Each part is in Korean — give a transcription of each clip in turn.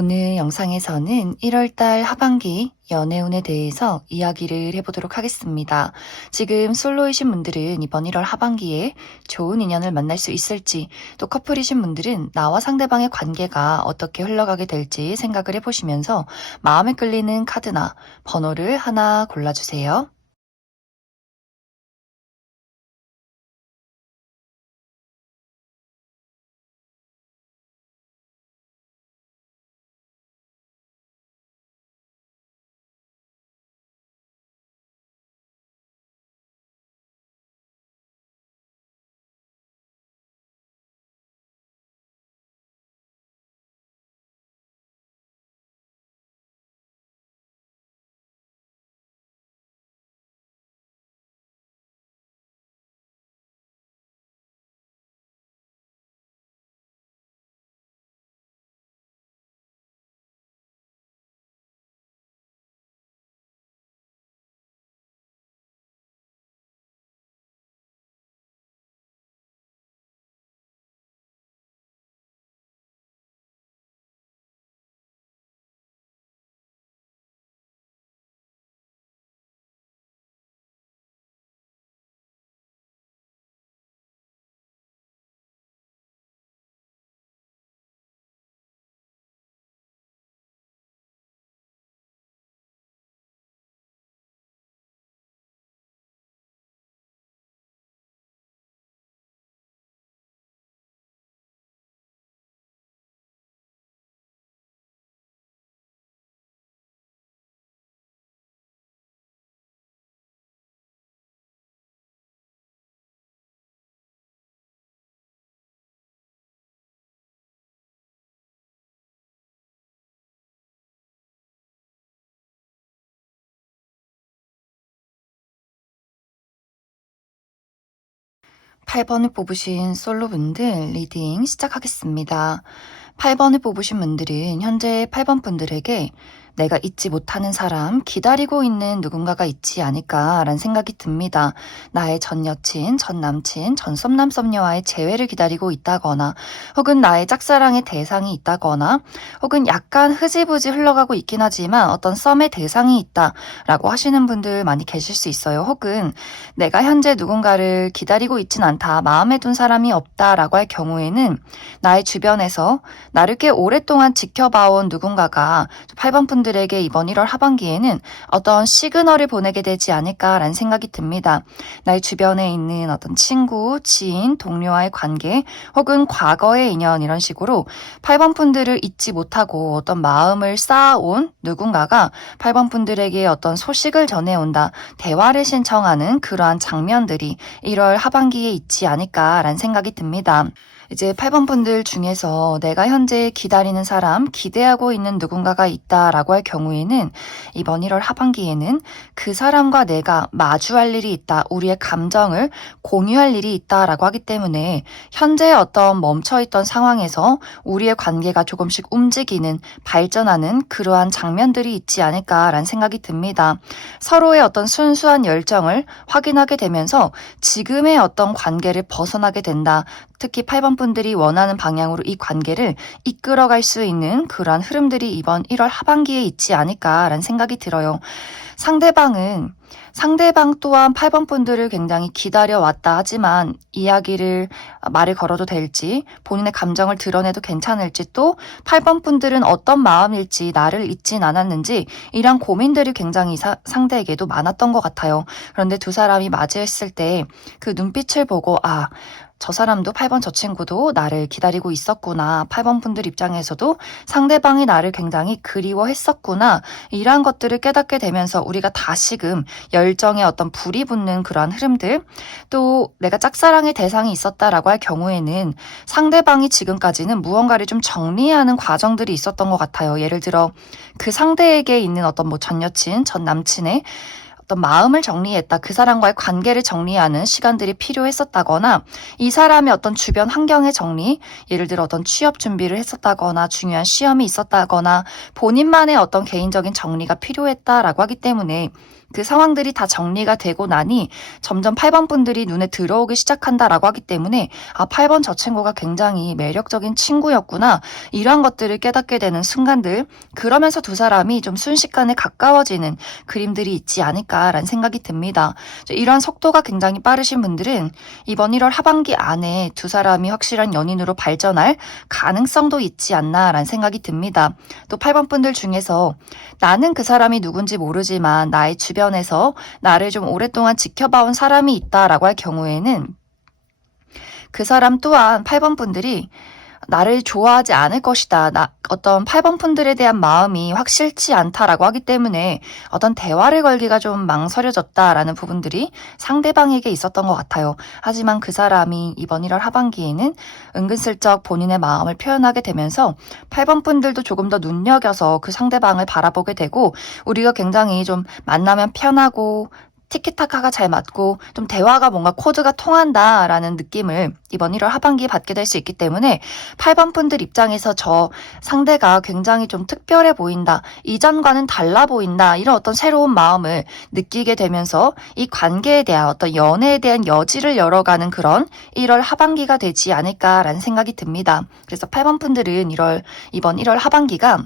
오늘 영상에서는 1월달 하반기 연애운에 대해서 이야기를 해보도록 하겠습니다. 지금 솔로이신 분들은 이번 1월 하반기에 좋은 인연을 만날 수 있을지, 또 커플이신 분들은 나와 상대방의 관계가 어떻게 흘러가게 될지 생각을 해보시면서 마음에 끌리는 카드나 번호를 하나 골라주세요. 팔 번을 뽑으신 솔로분들 리딩 시작하겠습니다. 8번을 뽑으신 분들은 현재 8번 분들에게 내가 잊지 못하는 사람, 기다리고 있는 누군가가 있지 않을까라는 생각이 듭니다. 나의 전 여친, 전 남친, 전 썸남 썸녀와의 재회를 기다리고 있다거나, 혹은 나의 짝사랑의 대상이 있다거나, 혹은 약간 흐지부지 흘러가고 있긴 하지만 어떤 썸의 대상이 있다라고 하시는 분들 많이 계실 수 있어요. 혹은 내가 현재 누군가를 기다리고 있진 않다, 마음에 둔 사람이 없다라고 할 경우에는 나의 주변에서 나를 꽤 오랫동안 지켜봐온 누군가가 8번 분들에게 이번 1월 하반기에는 어떤 시그널을 보내게 되지 않을까라는 생각이 듭니다. 나의 주변에 있는 어떤 친구, 지인, 동료와의 관계, 혹은 과거의 인연 이런 식으로 8번 분들을 잊지 못하고 어떤 마음을 쌓아온 누군가가 8번 분들에게 어떤 소식을 전해온다, 대화를 신청하는 그러한 장면들이 1월 하반기에 있지 않을까라는 생각이 듭니다. 이제 8번 분들 중에서 내가 현재 기다리는 사람, 기대하고 있는 누군가가 있다라고 할 경우에는 이번 1월 하반기에는 그 사람과 내가 마주할 일이 있다, 우리의 감정을 공유할 일이 있다라고 하기 때문에 현재 어떤 멈춰있던 상황에서 우리의 관계가 조금씩 움직이는, 발전하는 그러한 장면들이 있지 않을까라는 생각이 듭니다. 서로의 어떤 순수한 열정을 확인하게 되면서 지금의 어떤 관계를 벗어나게 된다. 특히 8번 분들이 원하는 방향으로 이 관계를 이끌어갈 수 있는 그러한 흐름들이 이번 1월 하반기에 있지 않을까라는 생각이 들어요. 상대방 또한 8번 분들을 굉장히 기다려왔다 하지만 말을 걸어도 될지, 본인의 감정을 드러내도 괜찮을지, 또 8번 분들은 어떤 마음일지, 나를 잊진 않았는지 이런 고민들이 굉장히 상대에게도 많았던 것 같아요. 그런데 두 사람이 마주했을 때 그 눈빛을 보고 저 사람도 8번 저 친구도 나를 기다리고 있었구나. 8번 분들 입장에서도 상대방이 나를 굉장히 그리워했었구나. 이러한 것들을 깨닫게 되면서 우리가 다시금 열정에 어떤 불이 붙는 그러한 흐름들, 또 내가 짝사랑의 대상이 있었다라고 할 경우에는 상대방이 지금까지는 무언가를 좀 정리하는 과정들이 있었던 것 같아요. 예를 들어 그 상대에게 있는 어떤 전 여친, 전 남친의 어떤 마음을 정리했다, 그 사람과의 관계를 정리하는 시간들이 필요했었다거나, 이 사람의 어떤 주변 환경의 정리, 예를 들어 어떤 취업 준비를 했었다거나, 중요한 시험이 있었다거나, 본인만의 어떤 개인적인 정리가 필요했다라고 하기 때문에 그 상황들이 다 정리가 되고 나니 점점 8번 분들이 눈에 들어오기 시작한다라고 하기 때문에 8번 저 친구가 굉장히 매력적인 친구였구나. 이러한 것들을 깨닫게 되는 순간들, 그러면서 두 사람이 좀 순식간에 가까워지는 그림들이 있지 않을까라는 생각이 듭니다. 이런 속도가 굉장히 빠르신 분들은 이번 1월 하반기 안에 두 사람이 확실한 연인으로 발전할 가능성도 있지 않나라는 생각이 듭니다. 또 8번 분들 중에서 나는 그 사람이 누군지 모르지만 나의 주변에서 나를 좀 오랫동안 지켜봐온 사람이 있다라고 할 경우에는 그 사람 또한 8번 분들이 나를 좋아하지 않을 것이다. 어떤 8번 분들에 대한 마음이 확실치 않다라고 하기 때문에 어떤 대화를 걸기가 좀 망설여졌다라는 부분들이 상대방에게 있었던 것 같아요. 하지만 그 사람이 이번 1월 하반기에는 은근슬쩍 본인의 마음을 표현하게 되면서 8번 분들도 조금 더 눈여겨서 그 상대방을 바라보게 되고, 우리가 굉장히 좀 만나면 편하고 티키타카가 잘 맞고 좀 대화가 뭔가 코드가 통한다라는 느낌을 이번 1월 하반기에 받게 될 수 있기 때문에 8번 분들 입장에서 저 상대가 굉장히 좀 특별해 보인다, 이전과는 달라 보인다, 이런 어떤 새로운 마음을 느끼게 되면서 이 관계에 대한 어떤 연애에 대한 여지를 열어가는 그런 1월 하반기가 되지 않을까라는 생각이 듭니다. 그래서 8번 분들은 이번 1월 하반기가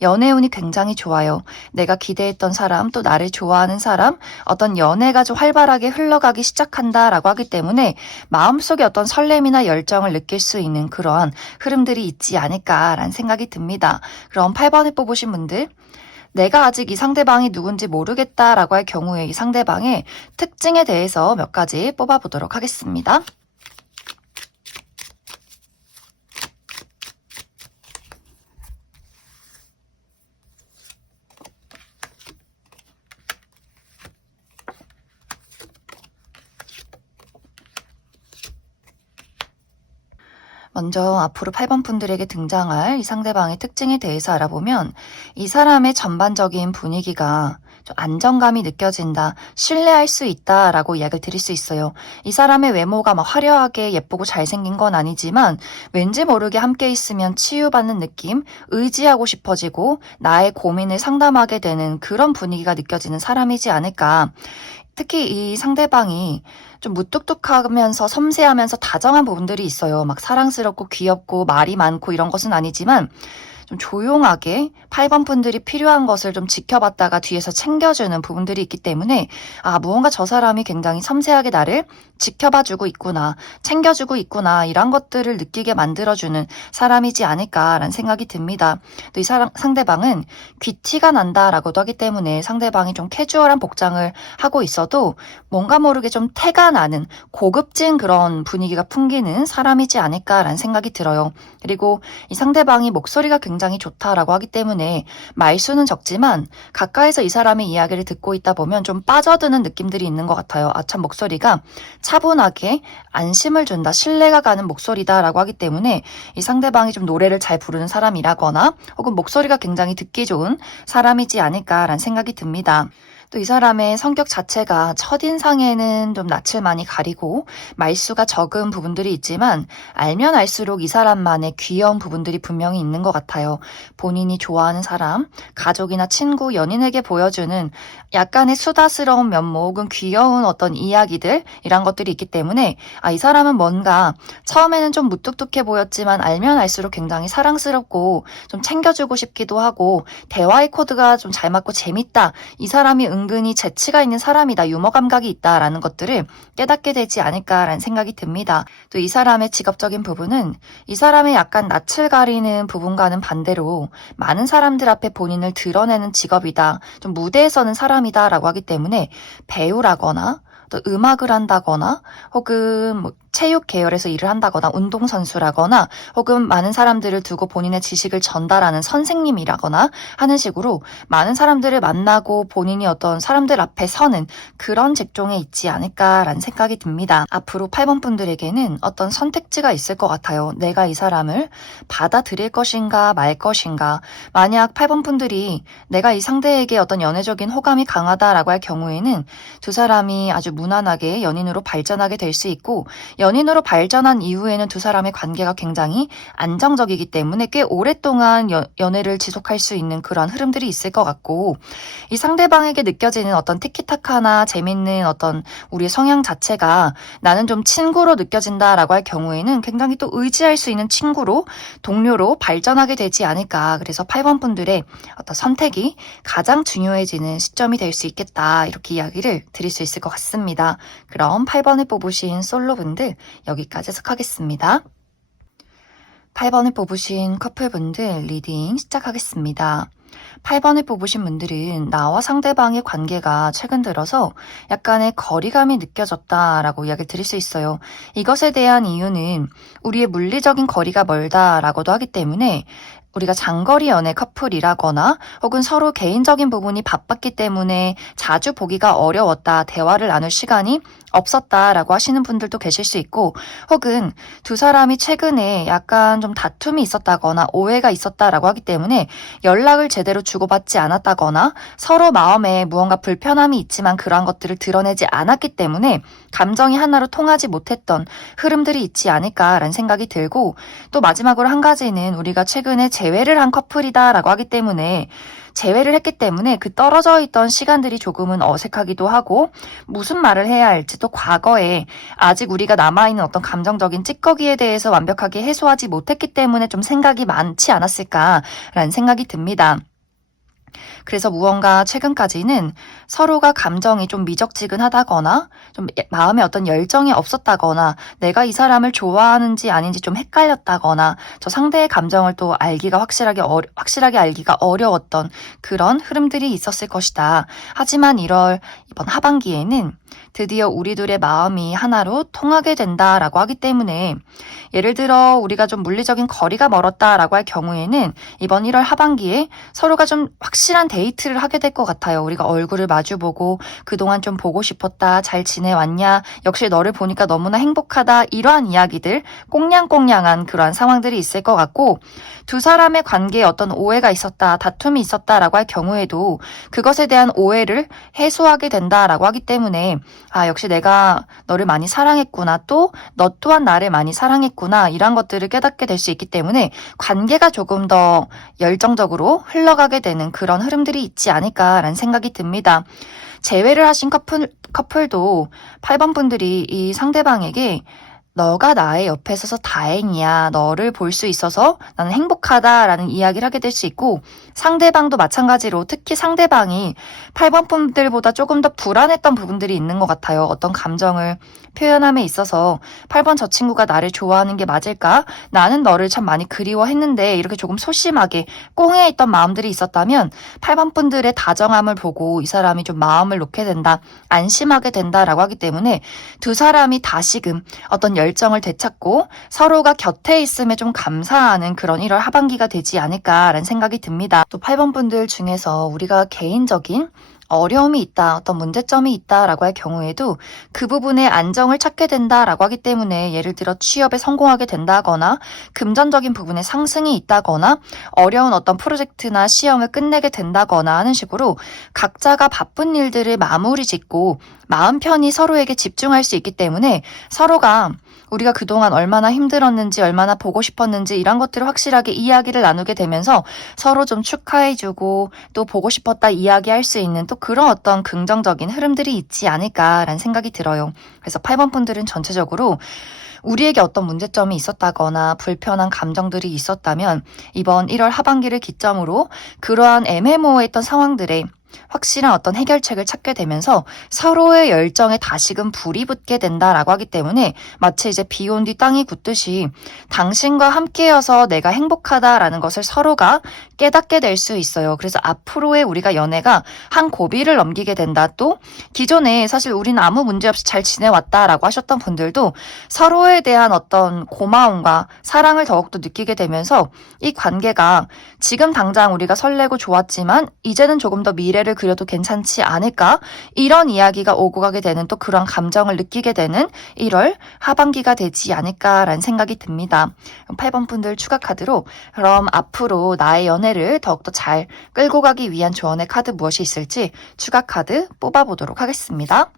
연애운이 굉장히 좋아요. 내가 기대했던 사람, 또 나를 좋아하는 사람, 어떤 연애가 좀 활발하게 흘러가기 시작한다라고 하기 때문에 마음속에 어떤 설렘이나 열정을 느낄 수 있는 그러한 흐름들이 있지 않을까라는 생각이 듭니다. 그럼 8번을 뽑으신 분들, 내가 아직 이 상대방이 누군지 모르겠다라고 할 경우에 이 상대방의 특징에 대해서 몇 가지 뽑아보도록 하겠습니다. 먼저 앞으로 8번 분들에게 등장할 이 상대방의 특징에 대해서 알아보면, 이 사람의 전반적인 분위기가 좀 안정감이 느껴진다, 신뢰할 수 있다라고 이야기를 드릴 수 있어요. 이 사람의 외모가 막 화려하게 예쁘고 잘생긴 건 아니지만 왠지 모르게 함께 있으면 치유받는 느낌, 의지하고 싶어지고 나의 고민을 상담하게 되는 그런 분위기가 느껴지는 사람이지 않을까. 특히 이 상대방이 좀 무뚝뚝하면서 섬세하면서 다정한 부분들이 있어요. 막 사랑스럽고 귀엽고 말이 많고 이런 것은 아니지만 좀 조용하게 8번 분들이 필요한 것을 좀 지켜봤다가 뒤에서 챙겨주는 부분들이 있기 때문에 무언가 저 사람이 굉장히 섬세하게 나를 지켜봐주고 있구나, 챙겨주고 있구나, 이런 것들을 느끼게 만들어주는 사람이지 않을까라는 생각이 듭니다. 또 이 상대방은 귀티가 난다라고도 하기 때문에 상대방이 좀 캐주얼한 복장을 하고 있어도 뭔가 모르게 좀 태가 나는 고급진 그런 분위기가 풍기는 사람이지 않을까라는 생각이 들어요. 그리고 이 상대방이 목소리가 굉장히 좋다라고 하기 때문에 말수는 적지만 가까이서 이 사람의 이야기를 듣고 있다 보면 좀 빠져드는 느낌들이 있는 것 같아요. 참 목소리가 차분하게 안심을 준다, 신뢰가 가는 목소리다라고 하기 때문에 이 상대방이 좀 노래를 잘 부르는 사람이라거나 혹은 목소리가 굉장히 듣기 좋은 사람이지 않을까라는 생각이 듭니다. 또 이 사람의 성격 자체가 첫인상에는 좀 낯을 많이 가리고 말수가 적은 부분들이 있지만 알면 알수록 이 사람만의 귀여운 부분들이 분명히 있는 것 같아요. 본인이 좋아하는 사람, 가족이나 친구, 연인에게 보여주는 약간의 수다스러운 면모 혹은 귀여운 어떤 이야기들, 이런 것들이 있기 때문에 이 사람은 뭔가 처음에는 좀 무뚝뚝해 보였지만 알면 알수록 굉장히 사랑스럽고 좀 챙겨주고 싶기도 하고 대화의 코드가 좀 잘 맞고 재밌다, 이 사람이 은근히 재치가 있는 사람이다, 유머 감각이 있다라는 것들을 깨닫게 되지 않을까라는 생각이 듭니다. 또 이 사람의 직업적인 부분은 이 사람의 약간 낯을 가리는 부분과는 반대로 많은 사람들 앞에 본인을 드러내는 직업이다, 좀 무대에 서는 사람이다라고 하기 때문에 배우라거나 또 음악을 한다거나 혹은 체육 계열에서 일을 한다거나 운동선수라거나 혹은 많은 사람들을 두고 본인의 지식을 전달하는 선생님이라거나 하는 식으로 많은 사람들을 만나고 본인이 어떤 사람들 앞에 서는 그런 직종에 있지 않을까라는 생각이 듭니다. 앞으로 8번 분들에게는 어떤 선택지가 있을 것 같아요. 내가 이 사람을 받아들일 것인가 말 것인가. 만약 8번 분들이 내가 이 상대에게 어떤 연애적인 호감이 강하다라고 할 경우에는 두 사람이 아주 무난하게 연인으로 발전하게 될 수 있고, 연인으로 발전한 이후에는 두 사람의 관계가 굉장히 안정적이기 때문에 꽤 오랫동안 연애를 지속할 수 있는 그런 흐름들이 있을 것 같고, 이 상대방에게 느껴지는 어떤 티키타카나 재밌는 어떤 우리의 성향 자체가 나는 좀 친구로 느껴진다라고 할 경우에는 굉장히 또 의지할 수 있는 친구로, 동료로 발전하게 되지 않을까. 그래서 8번 분들의 어떤 선택이 가장 중요해지는 시점이 될 수 있겠다. 이렇게 이야기를 드릴 수 있을 것 같습니다. 그럼 8번을 뽑으신 솔로분들 여기까지 해석하겠습니다. 8번을 뽑으신 커플분들 리딩 시작하겠습니다. 8번을 뽑으신 분들은 나와 상대방의 관계가 최근 들어서 약간의 거리감이 느껴졌다라고 이야기를 드릴 수 있어요. 이것에 대한 이유는 우리의 물리적인 거리가 멀다라고도 하기 때문에 우리가 장거리 연애 커플이라거나 혹은 서로 개인적인 부분이 바빴기 때문에 자주 보기가 어려웠다, 대화를 나눌 시간이 없었다라고 하시는 분들도 계실 수 있고, 혹은 두 사람이 최근에 약간 좀 다툼이 있었다거나 오해가 있었다라고 하기 때문에 연락을 제대로 주고받지 않았다거나 서로 마음에 무언가 불편함이 있지만 그러한 것들을 드러내지 않았기 때문에 감정이 하나로 통하지 못했던 흐름들이 있지 않을까라는 생각이 들고, 또 마지막으로 한 가지는 우리가 최근에 재회를 한 커플이다라고 하기 때문에 재회를 했기 때문에 그 떨어져 있던 시간들이 조금은 어색하기도 하고, 무슨 말을 해야 할지, 또 과거에 아직 우리가 남아있는 어떤 감정적인 찌꺼기에 대해서 완벽하게 해소하지 못했기 때문에 좀 생각이 많지 않았을까라는 생각이 듭니다. 그래서 무언가 최근까지는 서로가 감정이 좀 미적지근하다거나 좀 마음에 어떤 열정이 없었다거나 내가 이 사람을 좋아하는지 아닌지 좀 헷갈렸다거나 저 상대의 감정을 또 알기가 확실하게 알기가 어려웠던 그런 흐름들이 있었을 것이다. 하지만 이번 하반기에는 드디어 우리 둘의 마음이 하나로 통하게 된다라고 하기 때문에, 예를 들어 우리가 좀 물리적인 거리가 멀었다라고 할 경우에는 이번 1월 하반기에 서로가 좀 확실한 데이트를 하게 될 것 같아요. 우리가 얼굴을 마주보고 그동안 좀 보고 싶었다, 잘 지내왔냐, 역시 너를 보니까 너무나 행복하다, 이러한 이야기들, 꽁냥꽁냥한 그러한 상황들이 있을 것 같고, 두 사람의 관계에 어떤 오해가 있었다, 다툼이 있었다라고 할 경우에도 그것에 대한 오해를 해소하게 된다라고 하기 때문에, 아, 역시 내가 너를 많이 사랑했구나, 또 너 또한 나를 많이 사랑했구나, 이런 것들을 깨닫게 될 수 있기 때문에 관계가 조금 더 열정적으로 흘러가게 되는 그런 흐름들이 있지 않을까라는 생각이 듭니다. 재회를 하신 커플도 8번 분들이 이 상대방에게 너가 나의 옆에 서서 다행이야, 너를 볼 수 있어서 나는 행복하다라는 이야기를 하게 될 수 있고, 상대방도 마찬가지로 특히 상대방이 8번 분들보다 조금 더 불안했던 부분들이 있는 것 같아요. 어떤 감정을 표현함에 있어서 8번 저 친구가 나를 좋아하는 게 맞을까? 나는 너를 참 많이 그리워했는데, 이렇게 조금 소심하게 꽁에 있던 마음들이 있었다면 8번 분들의 다정함을 보고 이 사람이 좀 마음을 놓게 된다, 안심하게 된다라고 하기 때문에 두 사람이 다시금 어떤 열정을 되찾고 서로가 곁에 있음에 좀 감사하는 그런 1월 하반기가 되지 않을까라는 생각이 듭니다. 또 8번 분들 중에서 우리가 개인적인 어려움이 있다, 어떤 문제점이 있다라고 할 경우에도 그 부분에 안정을 찾게 된다라고 하기 때문에, 예를 들어 취업에 성공하게 된다거나 금전적인 부분에 상승이 있다거나 어려운 어떤 프로젝트나 시험을 끝내게 된다거나 하는 식으로 각자가 바쁜 일들을 마무리 짓고 마음 편히 서로에게 집중할 수 있기 때문에 서로가 우리가 그동안 얼마나 힘들었는지, 얼마나 보고 싶었는지 이런 것들을 확실하게 이야기를 나누게 되면서 서로 좀 축하해주고 또 보고 싶었다 이야기할 수 있는 또 그런 어떤 긍정적인 흐름들이 있지 않을까라는 생각이 들어요. 그래서 8번 분들은 전체적으로 우리에게 어떤 문제점이 있었다거나 불편한 감정들이 있었다면 이번 1월 하반기를 기점으로 그러한 애매모호했던 상황들에 확실한 어떤 해결책을 찾게 되면서 서로의 열정에 다시금 불이 붙게 된다라고 하기 때문에, 마치 이제 비 온 뒤 땅이 굳듯이 당신과 함께여서 내가 행복하다라는 것을 서로가 깨닫게 될 수 있어요. 그래서 앞으로의 우리가 연애가 한 고비를 넘기게 된다. 또 기존에 사실 우리는 아무 문제 없이 잘 지내왔다라고 하셨던 분들도 서로에 대한 어떤 고마움과 사랑을 더욱더 느끼게 되면서 이 관계가 지금 당장 우리가 설레고 좋았지만 이제는 조금 더 미래를 그려도 괜찮지 않을까? 이런 이야기가 오고 가게 되는, 또 그런 감정을 느끼게 되는 1월 하반기가 되지 않을까라는 생각이 듭니다. 8번 분들 추가 카드로 그럼 앞으로 나의 연애를 더욱더 잘 끌고 가기 위한 조언의 카드 무엇이 있을지 추가 카드 뽑아보도록 하겠습니다.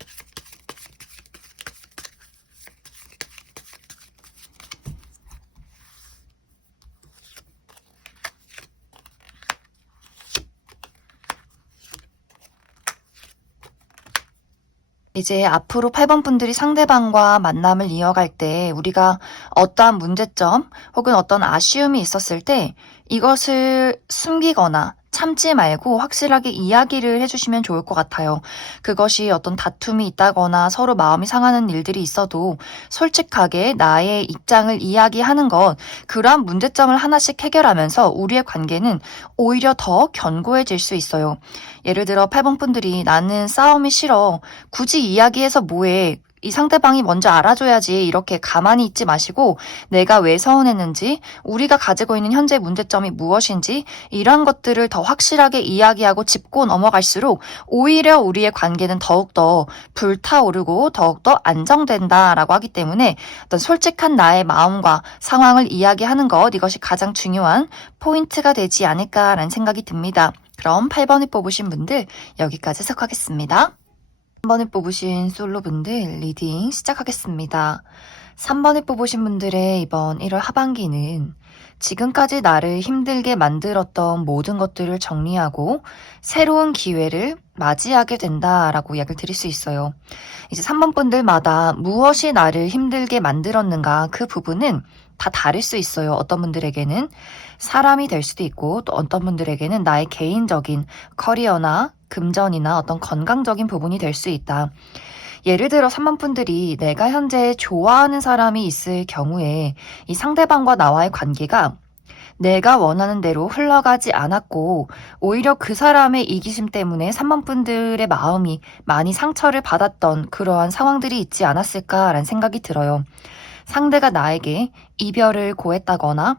이제 앞으로 8번 분들이 상대방과 만남을 이어갈 때 우리가 어떠한 문제점 혹은 어떤 아쉬움이 있었을 때 이것을 숨기거나 참지 말고 확실하게 이야기를 해주시면 좋을 것 같아요. 그것이 어떤 다툼이 있다거나 서로 마음이 상하는 일들이 있어도 솔직하게 나의 입장을 이야기하는 것, 그러한 문제점을 하나씩 해결하면서 우리의 관계는 오히려 더 견고해질 수 있어요. 예를 들어 8번 분들이 나는 싸움이 싫어. 굳이 이야기해서 뭐해. 이 상대방이 먼저 알아줘야지. 이렇게 가만히 있지 마시고 내가 왜 서운했는지, 우리가 가지고 있는 현재 문제점이 무엇인지 이런 것들을 더 확실하게 이야기하고 짚고 넘어갈수록 오히려 우리의 관계는 더욱더 불타오르고 더욱더 안정된다라고 하기 때문에 어떤 솔직한 나의 마음과 상황을 이야기하는 것, 이것이 가장 중요한 포인트가 되지 않을까라는 생각이 듭니다. 그럼 8번을 뽑으신 분들 여기까지 해석하겠습니다. 3번을 뽑으신 솔로분들 리딩 시작하겠습니다. 3번을 뽑으신 분들의 이번 1월 하반기는 지금까지 나를 힘들게 만들었던 모든 것들을 정리하고 새로운 기회를 맞이하게 된다라고 이야기를 드릴 수 있어요. 이제 3번 분들마다 무엇이 나를 힘들게 만들었는가, 그 부분은 다 다를 수 있어요. 어떤 분들에게는 사람이 될 수도 있고 또 어떤 분들에게는 나의 개인적인 커리어나 금전이나 어떤 건강적인 부분이 될 수 있다. 예를 들어 3번 분들이 내가 현재 좋아하는 사람이 있을 경우에 이 상대방과 나와의 관계가 내가 원하는 대로 흘러가지 않았고 오히려 그 사람의 이기심 때문에 3번 분들의 마음이 많이 상처를 받았던 그러한 상황들이 있지 않았을까라는 생각이 들어요. 상대가 나에게 이별을 고했다거나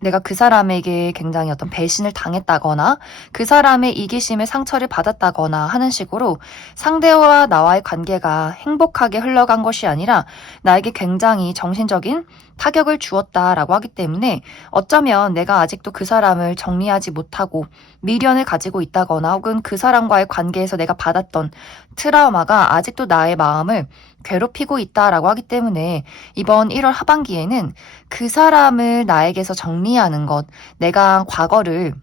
내가 그 사람에게 굉장히 어떤 배신을 당했다거나 그 사람의 이기심에 상처를 받았다거나 하는 식으로 상대와 나와의 관계가 행복하게 흘러간 것이 아니라 나에게 굉장히 정신적인 타격을 주었다라고 하기 때문에 어쩌면 내가 아직도 그 사람을 정리하지 못하고 미련을 가지고 있다거나 혹은 그 사람과의 관계에서 내가 받았던 트라우마가 아직도 나의 마음을 괴롭히고 있다라고 하기 때문에 이번 1월 하반기에는 그 사람을 나에게서 정리하는 것, 내가 과거를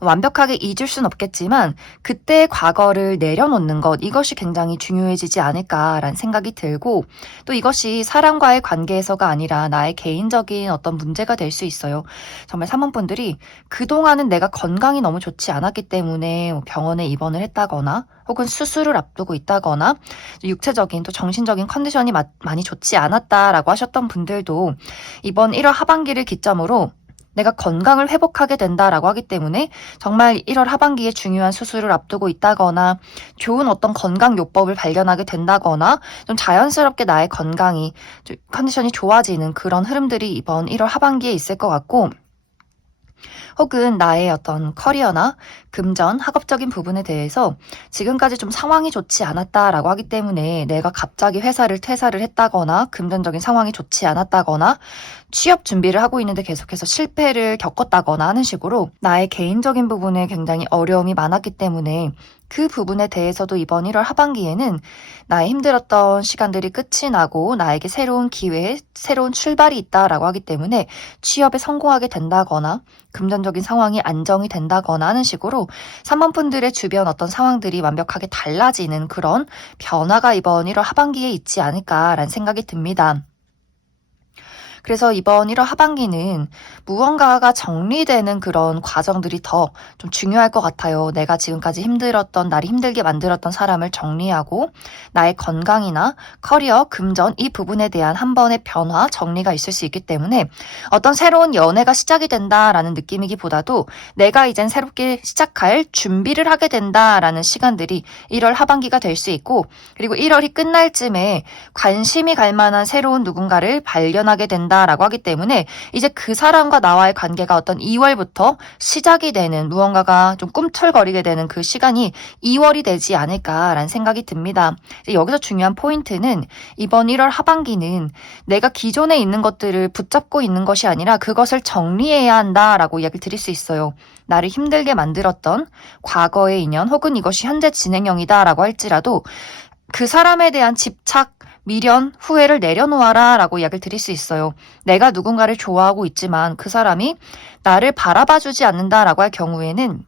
완벽하게 잊을 순 없겠지만 그때의 과거를 내려놓는 것, 이것이 굉장히 중요해지지 않을까라는 생각이 들고 또 이것이 사람과의 관계에서가 아니라 나의 개인적인 어떤 문제가 될 수 있어요. 정말 사모분들이 그동안은 내가 건강이 너무 좋지 않았기 때문에 병원에 입원을 했다거나 혹은 수술을 앞두고 있다거나 육체적인 또 정신적인 컨디션이 많이 좋지 않았다라고 하셨던 분들도 이번 1월 하반기를 기점으로 내가 건강을 회복하게 된다라고 하기 때문에 정말 1월 하반기에 중요한 수술을 앞두고 있다거나 좋은 어떤 건강 요법을 발견하게 된다거나 좀 자연스럽게 나의 건강이 컨디션이 좋아지는 그런 흐름들이 이번 1월 하반기에 있을 것 같고 혹은 나의 어떤 커리어나 금전, 학업적인 부분에 대해서 지금까지 좀 상황이 좋지 않았다라고 하기 때문에 내가 갑자기 회사를 퇴사를 했다거나 금전적인 상황이 좋지 않았다거나 취업 준비를 하고 있는데 계속해서 실패를 겪었다거나 하는 식으로 나의 개인적인 부분에 굉장히 어려움이 많았기 때문에 그 부분에 대해서도 이번 1월 하반기에는 나의 힘들었던 시간들이 끝이 나고 나에게 새로운 기회, 새로운 출발이 있다라고 하기 때문에 취업에 성공하게 된다거나 금전적인 상황이 안정이 된다거나 하는 식으로 3번 분들의 주변 어떤 상황들이 완벽하게 달라지는 그런 변화가 이번 1월 하반기에 있지 않을까라는 생각이 듭니다. 그래서 이번 1월 하반기는 무언가가 정리되는 그런 과정들이 더 좀 중요할 것 같아요. 내가 지금까지 힘들었던, 나를 힘들게 만들었던 사람을 정리하고 나의 건강이나 커리어, 금전 이 부분에 대한 한 번의 변화, 정리가 있을 수 있기 때문에 어떤 새로운 연애가 시작이 된다라는 느낌이기보다도 내가 이젠 새롭게 시작할 준비를 하게 된다라는 시간들이 1월 하반기가 될 수 있고 그리고 1월이 끝날 쯤에 관심이 갈 만한 새로운 누군가를 발견하게 된다라고 하기 때문에 이제 그 사람과 나와의 관계가 어떤 2월부터 시작이 되는 무언가가 좀 꿈틀거리게 되는 그 시간이 2월이 되지 않을까라는 생각이 듭니다. 여기서 중요한 포인트는 이번 1월 하반기는 내가 기존에 있는 것들을 붙잡고 있는 것이 아니라 그것을 정리해야 한다라고 이야기를 드릴 수 있어요. 나를 힘들게 만들었던 과거의 인연 혹은 이것이 현재 진행형이다라고 할지라도 그 사람에 대한 집착, 미련, 후회를 내려놓아라 라고 이야기를 드릴 수 있어요. 내가 누군가를 좋아하고 있지만 그 사람이 나를 바라봐주지 않는다라고 할 경우에는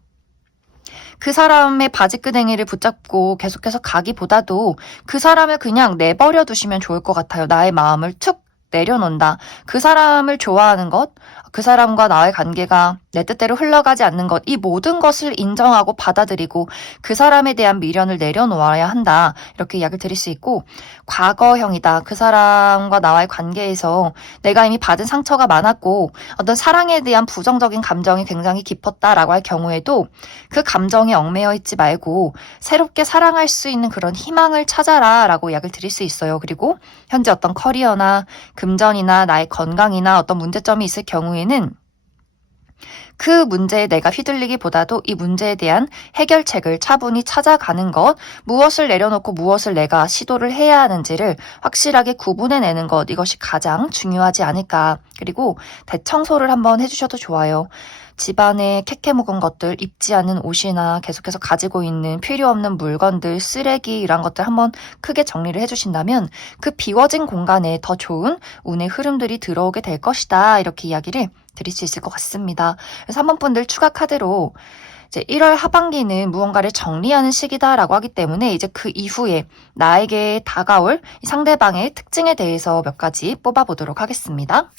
그 사람의 바지끄댕이를 붙잡고 계속해서 가기보다도 그 사람을 그냥 내버려 두시면 좋을 것 같아요. 나의 마음을 툭 내려놓는다. 그 사람을 좋아하는 것, 그 사람과 나의 관계가 내 뜻대로 흘러가지 않는 것, 이 모든 것을 인정하고 받아들이고 그 사람에 대한 미련을 내려놓아야 한다. 이렇게 이야기를 드릴 수 있고, 과거형이다. 그 사람과 나와의 관계에서 내가 이미 받은 상처가 많았고 어떤 사랑에 대한 부정적인 감정이 굉장히 깊었다라고 할 경우에도 그 감정에 얽매여 있지 말고 새롭게 사랑할 수 있는 그런 희망을 찾아라 라고 이야기를 드릴 수 있어요. 그리고 현재 어떤 커리어나 금전이나 나의 건강이나 어떤 문제점이 있을 경우에는 그 문제에 내가 휘둘리기보다도 이 문제에 대한 해결책을 차분히 찾아가는 것, 무엇을 내려놓고 무엇을 내가 시도를 해야 하는지를 확실하게 구분해내는 것, 이것이 가장 중요하지 않을까. 그리고 대청소를 한번 해주셔도 좋아요. 집안에 캐캐 묵은 것들, 입지 않는 옷이나 계속해서 가지고 있는 필요 없는 물건들, 쓰레기 이런 것들 한번 크게 정리를 해주신다면 그 비워진 공간에 더 좋은 운의 흐름들이 들어오게 될 것이다. 이렇게 이야기를 드릴 수 있을 것 같습니다. 그래서 3번 분들 추가 카드로 이제 1월 하반기는 무언가를 정리하는 시기다라고 하기 때문에 이제 그 이후에 나에게 다가올 상대방의 특징에 대해서 몇 가지 뽑아보도록 하겠습니다.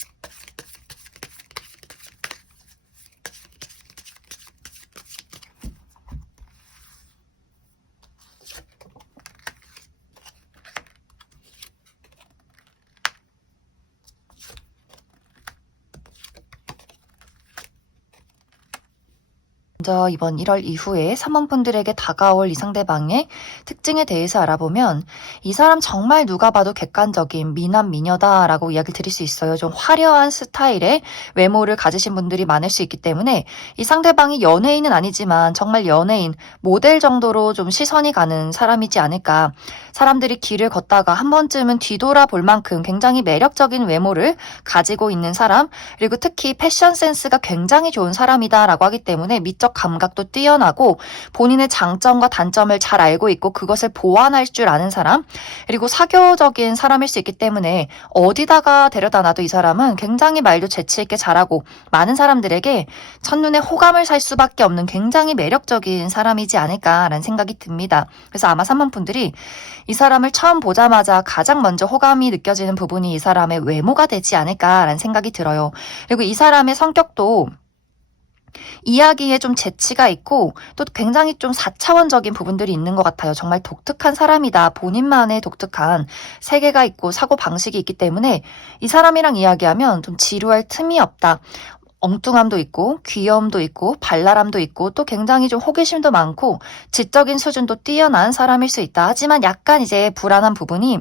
먼저 이번 1월 이후에 3번 분들에게 다가올 이 상대방의 특징에 대해서 알아보면 이 사람 정말 누가 봐도 객관적인 미남 미녀다라고 이야기를 드릴 수 있어요. 좀 화려한 스타일의 외모를 가지신 분들이 많을 수 있기 때문에 이 상대방이 연예인은 아니지만 정말 연예인, 모델 정도로 좀 시선이 가는 사람이지 않을까. 사람들이 길을 걷다가 한 번쯤은 뒤돌아볼 만큼 굉장히 매력적인 외모를 가지고 있는 사람, 그리고 특히 패션 센스가 굉장히 좋은 사람이다라고 하기 때문에 미적 감각도 뛰어나고 본인의 장점과 단점을 잘 알고 있고 그것을 보완할 줄 아는 사람, 그리고 사교적인 사람일 수 있기 때문에 어디다가 데려다 놔도 이 사람은 굉장히 말도 재치 있게 잘하고 많은 사람들에게 첫눈에 호감을 살 수밖에 없는 굉장히 매력적인 사람이지 않을까라는 생각이 듭니다. 그래서 아마 3번 분들이 이 사람을 처음 보자마자 가장 먼저 호감이 느껴지는 부분이 이 사람의 외모가 되지 않을까라는 생각이 들어요. 그리고 이 사람의 성격도 이야기에 좀 재치가 있고 또 굉장히 좀 4차원적인 부분들이 있는 것 같아요. 정말 독특한 사람이다. 본인만의 독특한 세계가 있고 사고방식이 있기 때문에 이 사람이랑 이야기하면 좀 지루할 틈이 없다. 엉뚱함도 있고 귀여움도 있고 발랄함도 있고 또 굉장히 좀 호기심도 많고 지적인 수준도 뛰어난 사람일 수 있다. 하지만 약간 이제 불안한 부분이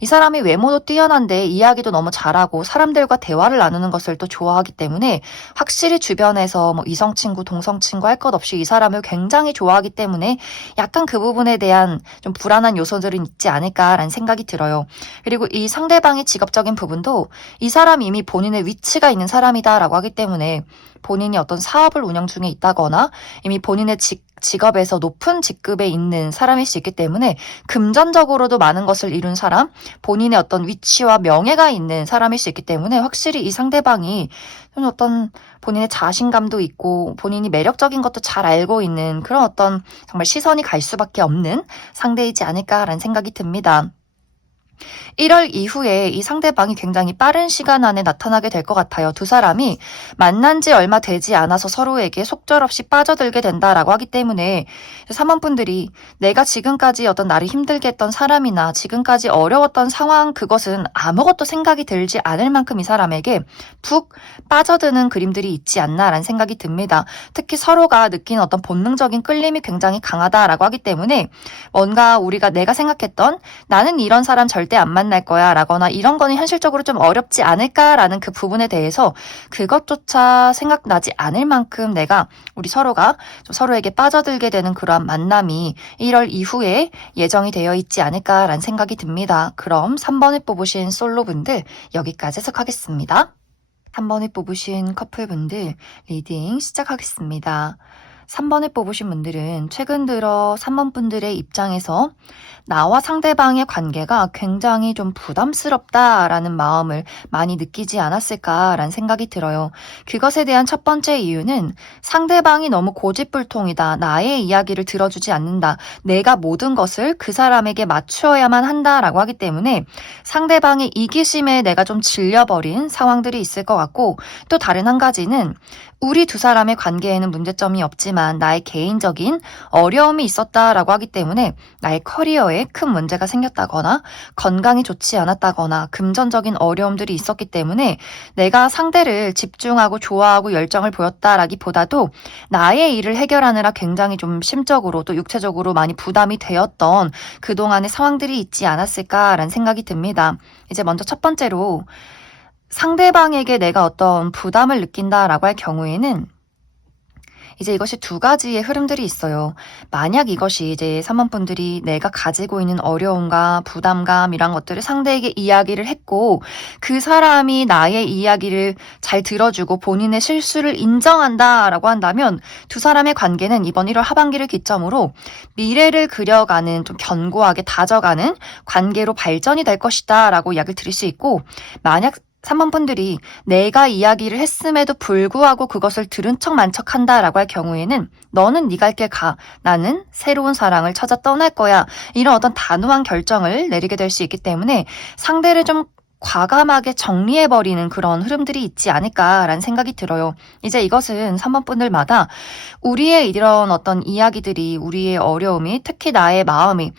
이 사람이 외모도 뛰어난데 이야기도 너무 잘하고 사람들과 대화를 나누는 것을 또 좋아하기 때문에 확실히 주변에서 뭐 이성 친구, 동성 친구 할 것 없이 이 사람을 굉장히 좋아하기 때문에 약간 그 부분에 대한 좀 불안한 요소들은 있지 않을까라는 생각이 들어요. 그리고 이 상대방의 직업적인 부분도 이 사람이 이미 본인의 위치가 있는 사람이다라고 하기 때문에 본인이 어떤 사업을 운영 중에 있다거나 이미 본인의 직업에서 높은 직급에 있는 사람일 수 있기 때문에 금전적으로도 많은 것을 이룬 사람, 본인의 어떤 위치와 명예가 있는 사람일 수 있기 때문에 확실히 이 상대방이 어떤 본인의 자신감도 있고 본인이 매력적인 것도 잘 알고 있는 그런 어떤 정말 시선이 갈 수밖에 없는 상대이지 않을까라는 생각이 듭니다. 1월 이후에 이 상대방이 굉장히 빠른 시간 안에 나타나게 될 것 같아요. 두 사람이 만난 지 얼마 되지 않아서 서로에게 속절없이 빠져들게 된다라고 하기 때문에 3번 분들이 내가 지금까지 어떤 나를 힘들게 했던 사람이나 지금까지 어려웠던 상황 그것은 아무것도 생각이 들지 않을 만큼 이 사람에게 푹 빠져드는 그림들이 있지 않나라는 생각이 듭니다. 특히 서로가 느끼는 어떤 본능적인 끌림이 굉장히 강하다라고 하기 때문에 뭔가 우리가 내가 생각했던 나는 이런 사람 절대 안 만날 거야 라거나 이런 거는 현실적으로 좀 어렵지 않을까라는 그 부분에 대해서 그것조차 생각나지 않을 만큼 내가 우리 서로가 좀 서로에게 빠져들게 되는 그러한 만남이 1월 이후에 예정이 되어 있지 않을까라는 생각이 듭니다. 그럼 3번을 뽑으신 솔로분들 여기까지 해석하겠습니다. 3번을 뽑으신 커플분들 리딩 시작하겠습니다. 3번을 뽑으신 분들은 최근 들어 3번 분들의 입장에서 나와 상대방의 관계가 굉장히 좀 부담스럽다라는 마음을 많이 느끼지 않았을까라는 생각이 들어요. 그것에 대한 첫 번째 이유는 상대방이 너무 고집불통이다. 나의 이야기를 들어주지 않는다. 내가 모든 것을 그 사람에게 맞추어야만 한다라고 하기 때문에 상대방의 이기심에 내가 좀 질려버린 상황들이 있을 것 같고, 또 다른 한 가지는 우리 두 사람의 관계에는 문제점이 없지만 나의 개인적인 어려움이 있었다라고 하기 때문에 나의 커리어에 큰 문제가 생겼다거나 건강이 좋지 않았다거나 금전적인 어려움들이 있었기 때문에 내가 상대를 집중하고 좋아하고 열정을 보였다라기보다도 나의 일을 해결하느라 굉장히 좀 심적으로 또 육체적으로 많이 부담이 되었던 그동안의 상황들이 있지 않았을까라는 생각이 듭니다. 이제 먼저 첫 번째로 상대방에게 내가 어떤 부담을 느낀다라고 할 경우에는 이제 이것이 두 가지의 흐름들이 있어요. 만약 이것이 이제 3번 분들이 내가 가지고 있는 어려움과 부담감 이런 것들을 상대에게 이야기를 했고 그 사람이 나의 이야기를 잘 들어주고 본인의 실수를 인정한다라고 한다면 두 사람의 관계는 이번 1월 하반기를 기점으로 미래를 그려가는 좀 견고하게 다져가는 관계로 발전이 될 것이다 라고 이야기를 드릴 수 있고, 만약 3번 분들이 내가 이야기를 했음에도 불구하고 그것을 들은 척만 척한다라고 할 경우에는 너는 네 갈 길 가. 나는 새로운 사랑을 찾아 떠날 거야. 이런 어떤 단호한 결정을 내리게 될 수 있기 때문에 상대를 좀 과감하게 정리해버리는 그런 흐름들이 있지 않을까라는 생각이 들어요. 이제 이것은 3번 분들마다 우리의 이런 어떤 이야기들이, 우리의 어려움이, 특히 나의 마음이,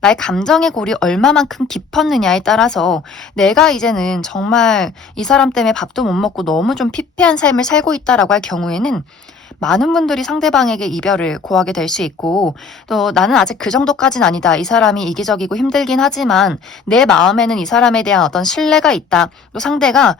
나의 감정의 골이 얼마만큼 깊었느냐에 따라서 내가 이제는 정말 이 사람 때문에 밥도 못 먹고 너무 좀 피폐한 삶을 살고 있다라고 할 경우에는 많은 분들이 상대방에게 이별을 고하게 될 수 있고, 또 나는 아직 그 정도까진 아니다. 이 사람이 이기적이고 힘들긴 하지만 내 마음에는 이 사람에 대한 어떤 신뢰가 있다. 또 상대가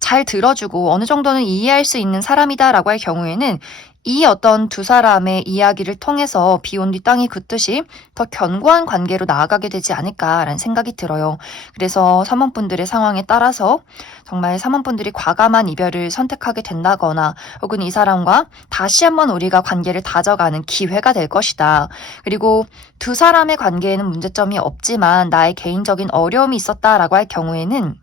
잘 들어주고 어느 정도는 이해할 수 있는 사람이다라고 할 경우에는 이 어떤 두 사람의 이야기를 통해서 비온 뒤 땅이 굳듯이 더 견고한 관계로 나아가게 되지 않을까라는 생각이 들어요. 그래서 사모분들의 상황에 따라서 정말 사모분들이 과감한 이별을 선택하게 된다거나 혹은 이 사람과 다시 한번 우리가 관계를 다져가는 기회가 될 것이다. 그리고 두 사람의 관계에는 문제점이 없지만 나의 개인적인 어려움이 있었다라고 할 경우에는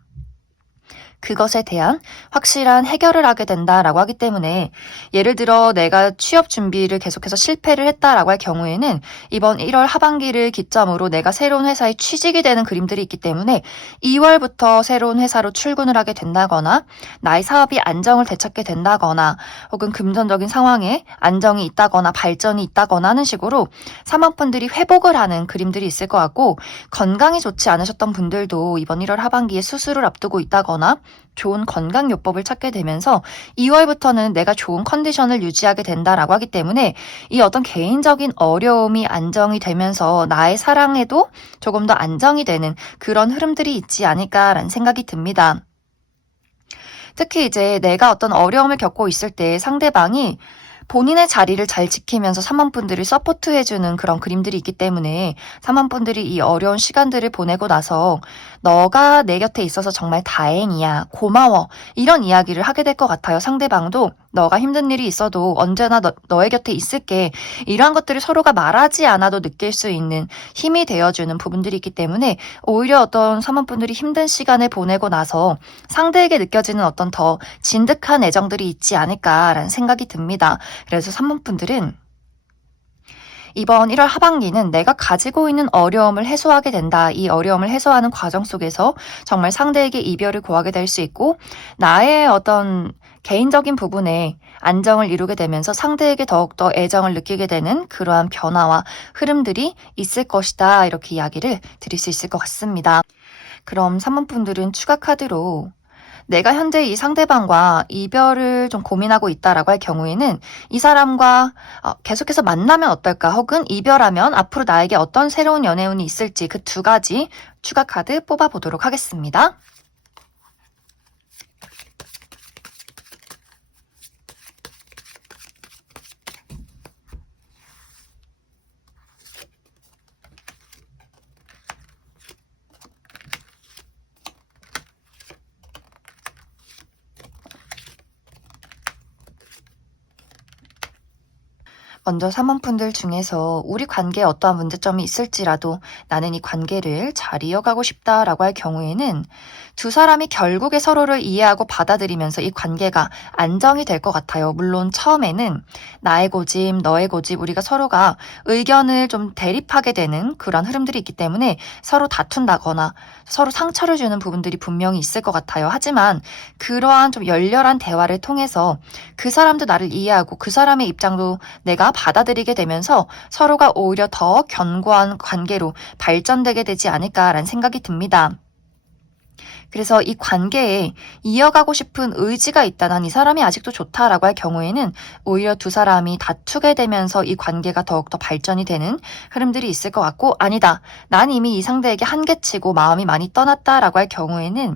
그것에 대한 확실한 해결을 하게 된다라고 하기 때문에, 예를 들어 내가 취업 준비를 계속해서 실패를 했다라고 할 경우에는 이번 1월 하반기를 기점으로 내가 새로운 회사에 취직이 되는 그림들이 있기 때문에 2월부터 새로운 회사로 출근을 하게 된다거나 나의 사업이 안정을 되찾게 된다거나 혹은 금전적인 상황에 안정이 있다거나 발전이 있다거나 하는 식으로 사망분들이 회복을 하는 그림들이 있을 것 같고, 건강이 좋지 않으셨던 분들도 이번 1월 하반기에 수술을 앞두고 있다거나 좋은 건강요법을 찾게 되면서 2월부터는 내가 좋은 컨디션을 유지하게 된다라고 하기 때문에 이 어떤 개인적인 어려움이 안정이 되면서 나의 사랑에도 조금 더 안정이 되는 그런 흐름들이 있지 않을까라는 생각이 듭니다. 특히 이제 내가 어떤 어려움을 겪고 있을 때 상대방이 본인의 자리를 잘 지키면서 사모분들을 서포트해주는 그런 그림들이 있기 때문에 사모분들이 이 어려운 시간들을 보내고 나서 너가 내 곁에 있어서 정말 다행이야, 고마워, 이런 이야기를 하게 될 것 같아요. 상대방도 너가 힘든 일이 있어도 언제나 너의 곁에 있을게, 이러한 것들을 서로가 말하지 않아도 느낄 수 있는 힘이 되어주는 부분들이 있기 때문에 오히려 어떤 사모분들이 힘든 시간을 보내고 나서 상대에게 느껴지는 어떤 더 진득한 애정들이 있지 않을까라는 생각이 듭니다. 그래서 3번 분들은 이번 1월 하반기는 내가 가지고 있는 어려움을 해소하게 된다. 이 어려움을 해소하는 과정 속에서 정말 상대에게 이별을 고하게 될 수 있고, 나의 어떤 개인적인 부분에 안정을 이루게 되면서 상대에게 더욱더 애정을 느끼게 되는 그러한 변화와 흐름들이 있을 것이다. 이렇게 이야기를 드릴 수 있을 것 같습니다. 그럼 3번 분들은 추가 카드로 내가 현재 이 상대방과 이별을 좀 고민하고 있다라고 할 경우에는 이 사람과 계속해서 만나면 어떨까, 혹은 이별하면 앞으로 나에게 어떤 새로운 연애운이 있을지, 그 두 가지 추가 카드 뽑아보도록 하겠습니다. 먼저 사모분들 중에서 우리 관계에 어떠한 문제점이 있을지라도 나는 이 관계를 잘 이어가고 싶다라고 할 경우에는 두 사람이 결국에 서로를 이해하고 받아들이면서 이 관계가 안정이 될 것 같아요. 물론 처음에는 나의 고집, 너의 고집, 우리가 서로가 의견을 좀 대립하게 되는 그런 흐름들이 있기 때문에 서로 다툰다거나 서로 상처를 주는 부분들이 분명히 있을 것 같아요. 하지만 그러한 좀 열렬한 대화를 통해서 그 사람도 나를 이해하고 그 사람의 입장도 내가 받아들이게 되면서 서로가 오히려 더 견고한 관계로 발전되게 되지 않을까라는 생각이 듭니다. 그래서 이 관계에 이어가고 싶은 의지가 있다. 난 이 사람이 아직도 좋다라고 할 경우에는 오히려 두 사람이 다투게 되면서 이 관계가 더욱더 발전이 되는 흐름들이 있을 것 같고, 아니다. 난 이미 이 상대에게 한계치고 마음이 많이 떠났다라고 할 경우에는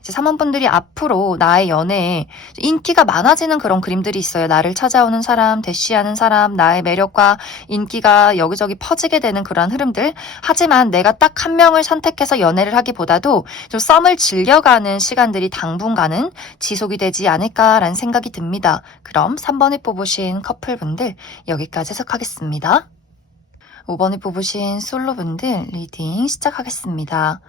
이제 사모분들이 앞으로 나의 연애에 인기가 많아지는 그런 그림들이 있어요. 나를 찾아오는 사람, 대시하는 사람, 나의 매력과 인기가 여기저기 퍼지게 되는 그런 흐름들. 하지만 내가 딱 한 명을 선택해서 연애를 하기보다도 좀 썸을 즐겨가는 시간들이 당분간은 지속이 되지 않을까라는 생각이 듭니다. 그럼 3번을 뽑으신 커플분들 여기까지 해석하겠습니다. 5번을 뽑으신 솔로분들 리딩 시작하겠습니다.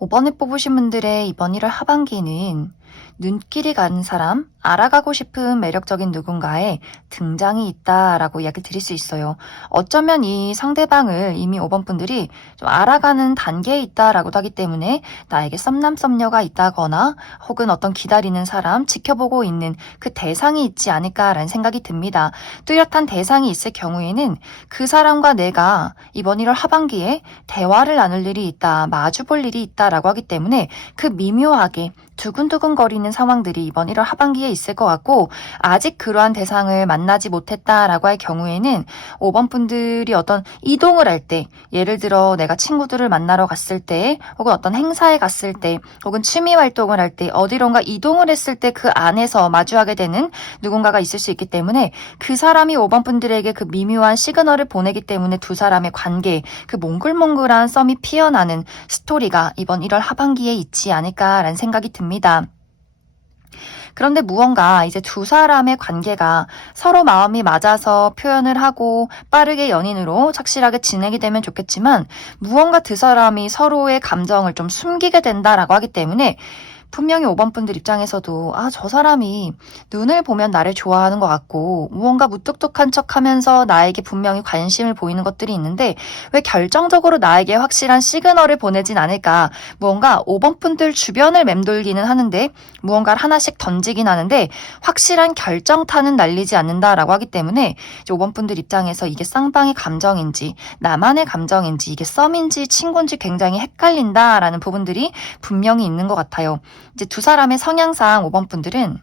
5번을 뽑으신 분들의 이번 1월 하반기는 눈길이 가는 사람, 알아가고 싶은 매력적인 누군가의 등장이 있다라고 이야기 드릴 수 있어요. 어쩌면 이 상대방을 이미 5번 분들이 좀 알아가는 단계에 있다라고도 하기 때문에 나에게 썸남 썸녀가 있다거나 혹은 어떤 기다리는 사람, 지켜보고 있는 그 대상이 있지 않을까라는 생각이 듭니다. 뚜렷한 대상이 있을 경우에는 그 사람과 내가 이번 1월 하반기에 대화를 나눌 일이 있다, 마주볼 일이 있다라고 하기 때문에 그 미묘하게 두근두근거리는 상황들이 이번 1월 하반기에 있을 것 같고, 아직 그러한 대상을 만나지 못했다라고 할 경우에는 5번 분들이 어떤 이동을 할 때, 예를 들어 내가 친구들을 만나러 갔을 때, 혹은 어떤 행사에 갔을 때, 혹은 취미 활동을 할 때, 어디론가 이동을 했을 때 그 안에서 마주하게 되는 누군가가 있을 수 있기 때문에 그 사람이 5번 분들에게 그 미묘한 시그널을 보내기 때문에 두 사람의 관계, 그 몽글몽글한 썸이 피어나는 스토리가 이번 1월 하반기에 있지 않을까라는 생각이 듭니다. 그런데 무언가 이제 두 사람의 관계가 서로 마음이 맞아서 표현을 하고 빠르게 연인으로 착실하게 진행이 되면 좋겠지만, 무언가 두 사람이 서로의 감정을 좀 숨기게 된다라고 하기 때문에 분명히 5번 분들 입장에서도 저 사람이 눈을 보면 나를 좋아하는 것 같고 무언가 무뚝뚝한 척하면서 나에게 분명히 관심을 보이는 것들이 있는데 왜 결정적으로 나에게 확실한 시그널을 보내진 않을까. 무언가 5번 분들 주변을 맴돌기는 하는데 무언가를 하나씩 던지긴 하는데 확실한 결정타는 날리지 않는다라고 하기 때문에 이제 5번 분들 입장에서 이게 쌍방의 감정인지 나만의 감정인지 이게 썸인지 친구인지 굉장히 헷갈린다라는 부분들이 분명히 있는 것 같아요. 이제 두 사람의 성향상 5번 분들은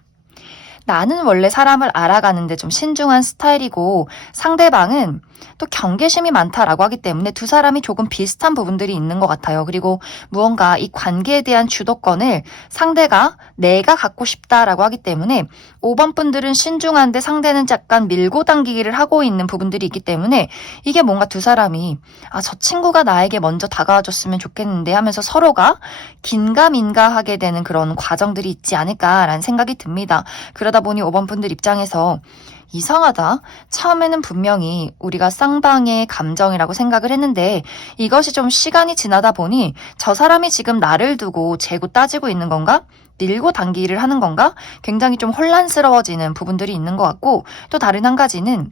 나는 원래 사람을 알아가는데 좀 신중한 스타일이고 상대방은 또 경계심이 많다라고 하기 때문에 두 사람이 조금 비슷한 부분들이 있는 것 같아요. 그리고 무언가 이 관계에 대한 주도권을 상대가 내가 갖고 싶다라고 하기 때문에 5번 분들은 신중한데 상대는 약간 밀고 당기기를 하고 있는 부분들이 있기 때문에 이게 뭔가 두 사람이 저 친구가 나에게 먼저 다가와줬으면 좋겠는데 하면서 서로가 긴가민가하게 되는 그런 과정들이 있지 않을까라는 생각이 듭니다. 그러다 보니 5번 분들 입장에서 이상하다. 처음에는 분명히 우리가 쌍방의 감정이라고 생각을 했는데 이것이 좀 시간이 지나다 보니 저 사람이 지금 나를 두고 재고 따지고 있는 건가? 밀고 당기기를 하는 건가? 굉장히 좀 혼란스러워지는 부분들이 있는 것 같고, 또 다른 한 가지는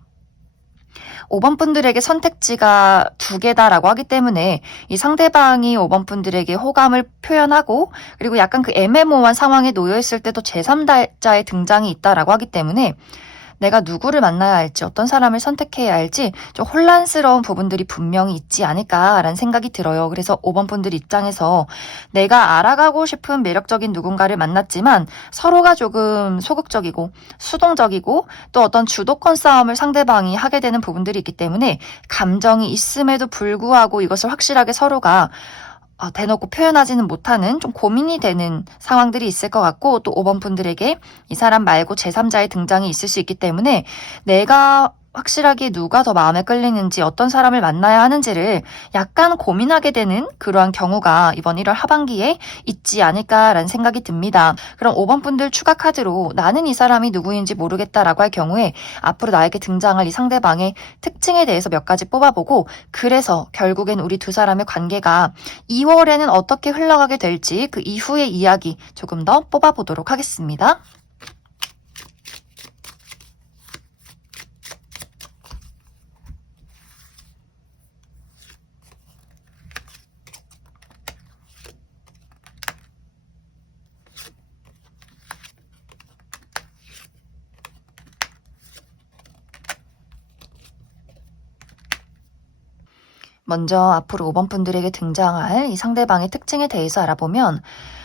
5번 분들에게 선택지가 두 개다라고 하기 때문에 이 상대방이 5번 분들에게 호감을 표현하고 그리고 약간 그 애매모호한 상황에 놓여 있을 때도 제3자의 등장이 있다라고 하기 때문에 내가 누구를 만나야 할지 어떤 사람을 선택해야 할지 좀 혼란스러운 부분들이 분명히 있지 않을까라는 생각이 들어요. 그래서 5번 분들 입장에서 내가 알아가고 싶은 매력적인 누군가를 만났지만 서로가 조금 소극적이고 수동적이고 또 어떤 주도권 싸움을 상대방이 하게 되는 부분들이 있기 때문에 감정이 있음에도 불구하고 이것을 확실하게 서로가 대놓고 표현하지는 못하는 좀 고민이 되는 상황들이 있을 것 같고, 또 5번 분들에게 이 사람 말고 제3자의 등장이 있을 수 있기 때문에 내가 확실하게 누가 더 마음에 끌리는지 어떤 사람을 만나야 하는지를 약간 고민하게 되는 그러한 경우가 이번 1월 하반기에 있지 않을까라는 생각이 듭니다. 그럼 5번 분들 추가 카드로 나는 이 사람이 누구인지 모르겠다라고 할 경우에 앞으로 나에게 등장할 이 상대방의 특징에 대해서 몇 가지 뽑아보고 그래서 결국엔 우리 두 사람의 관계가 2월에는 어떻게 흘러가게 될지 그 이후의 이야기 조금 더 뽑아보도록 하겠습니다. 먼저 앞으로 5번 분들에게 등장할 이 상대방의 특징에 대해서 알아보면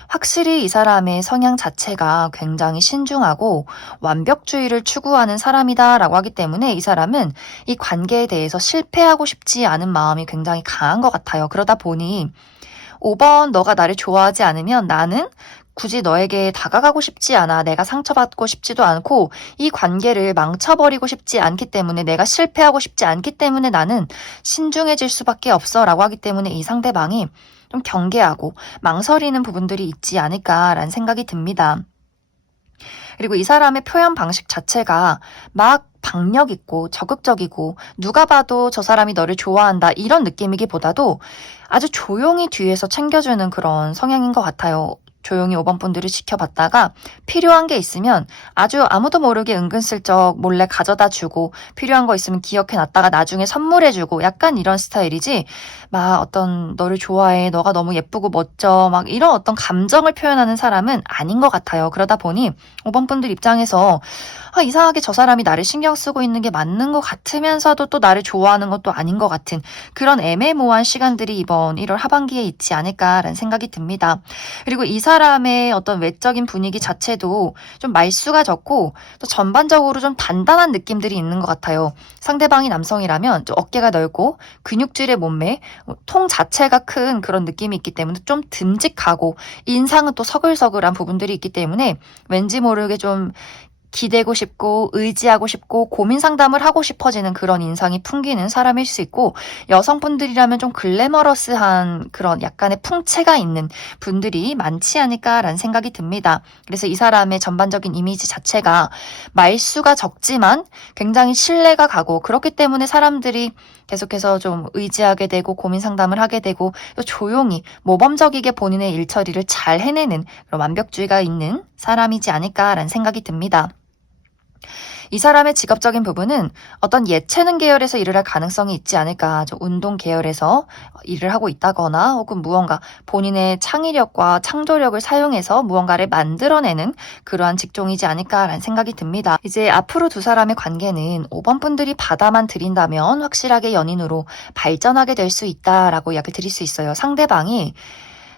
확실히 이 사람의 성향 자체가 굉장히 신중하고 완벽주의를 추구하는 사람이다라고 하기 때문에 이 사람은 이 관계에 대해서 실패하고 싶지 않은 마음이 굉장히 강한 것 같아요. 그러다 보니 5번 너가 나를 좋아하지 않으면 나는 굳이 너에게 다가가고 싶지 않아. 내가 상처받고 싶지도 않고 이 관계를 망쳐버리고 싶지 않기 때문에 내가 실패하고 싶지 않기 때문에 나는 신중해질 수밖에 없어 라고 하기 때문에 이 상대방이 좀 경계하고 망설이는 부분들이 있지 않을까라는 생각이 듭니다. 그리고 이 사람의 표현 방식 자체가 막 박력 있고 적극적이고 누가 봐도 저 사람이 너를 좋아한다 이런 느낌이기보다도 아주 조용히 뒤에서 챙겨주는 그런 성향인 것 같아요. 조용히 5번 분들을 지켜봤다가 필요한 게 있으면 아주 아무도 모르게 은근슬쩍 몰래 가져다 주고 필요한 거 있으면 기억해놨다가 나중에 선물해주고 약간 이런 스타일이지 막 어떤 너를 좋아해 너가 너무 예쁘고 멋져 막 이런 어떤 감정을 표현하는 사람은 아닌 것 같아요. 그러다 보니 5번 분들 입장에서 이상하게 저 사람이 나를 신경 쓰고 있는 게 맞는 것 같으면서도 또 나를 좋아하는 것도 아닌 것 같은 그런 애매모호한 시간들이 이번 1월 하반기에 있지 않을까라는 생각이 듭니다. 그리고 이 사람의 어떤 외적인 분위기 자체도 좀 말수가 적고 또 전반적으로 좀 단단한 느낌들이 있는 것 같아요. 상대방이 남성이라면 좀 어깨가 넓고 근육질의 몸매, 통 자체가 큰 그런 느낌이 있기 때문에 좀 듬직하고 인상은 또 서글서글한 부분들이 있기 때문에 왠지 모르게 좀 기대고 싶고 의지하고 싶고 고민 상담을 하고 싶어지는 그런 인상이 풍기는 사람일 수 있고 여성분들이라면 좀 글래머러스한 그런 약간의 풍채가 있는 분들이 많지 않을까라는 생각이 듭니다. 그래서 이 사람의 전반적인 이미지 자체가 말수가 적지만 굉장히 신뢰가 가고 그렇기 때문에 사람들이 계속해서 좀 의지하게 되고 고민 상담을 하게 되고 또 조용히 모범적이게 본인의 일처리를 잘 해내는 그런 완벽주의가 있는 사람이지 않을까라는 생각이 듭니다. 이 사람의 직업적인 부분은 어떤 예체능 계열에서 일을 할 가능성이 있지 않을까. 좀 운동 계열에서 일을 하고 있다거나 혹은 무언가 본인의 창의력과 창조력을 사용해서 무언가를 만들어내는 그러한 직종이지 않을까라는 생각이 듭니다. 이제 앞으로 두 사람의 관계는 5번 분들이 받아만 드린다면 확실하게 연인으로 발전하게 될 수 있다라고 이야기 드릴 수 있어요. 상대방이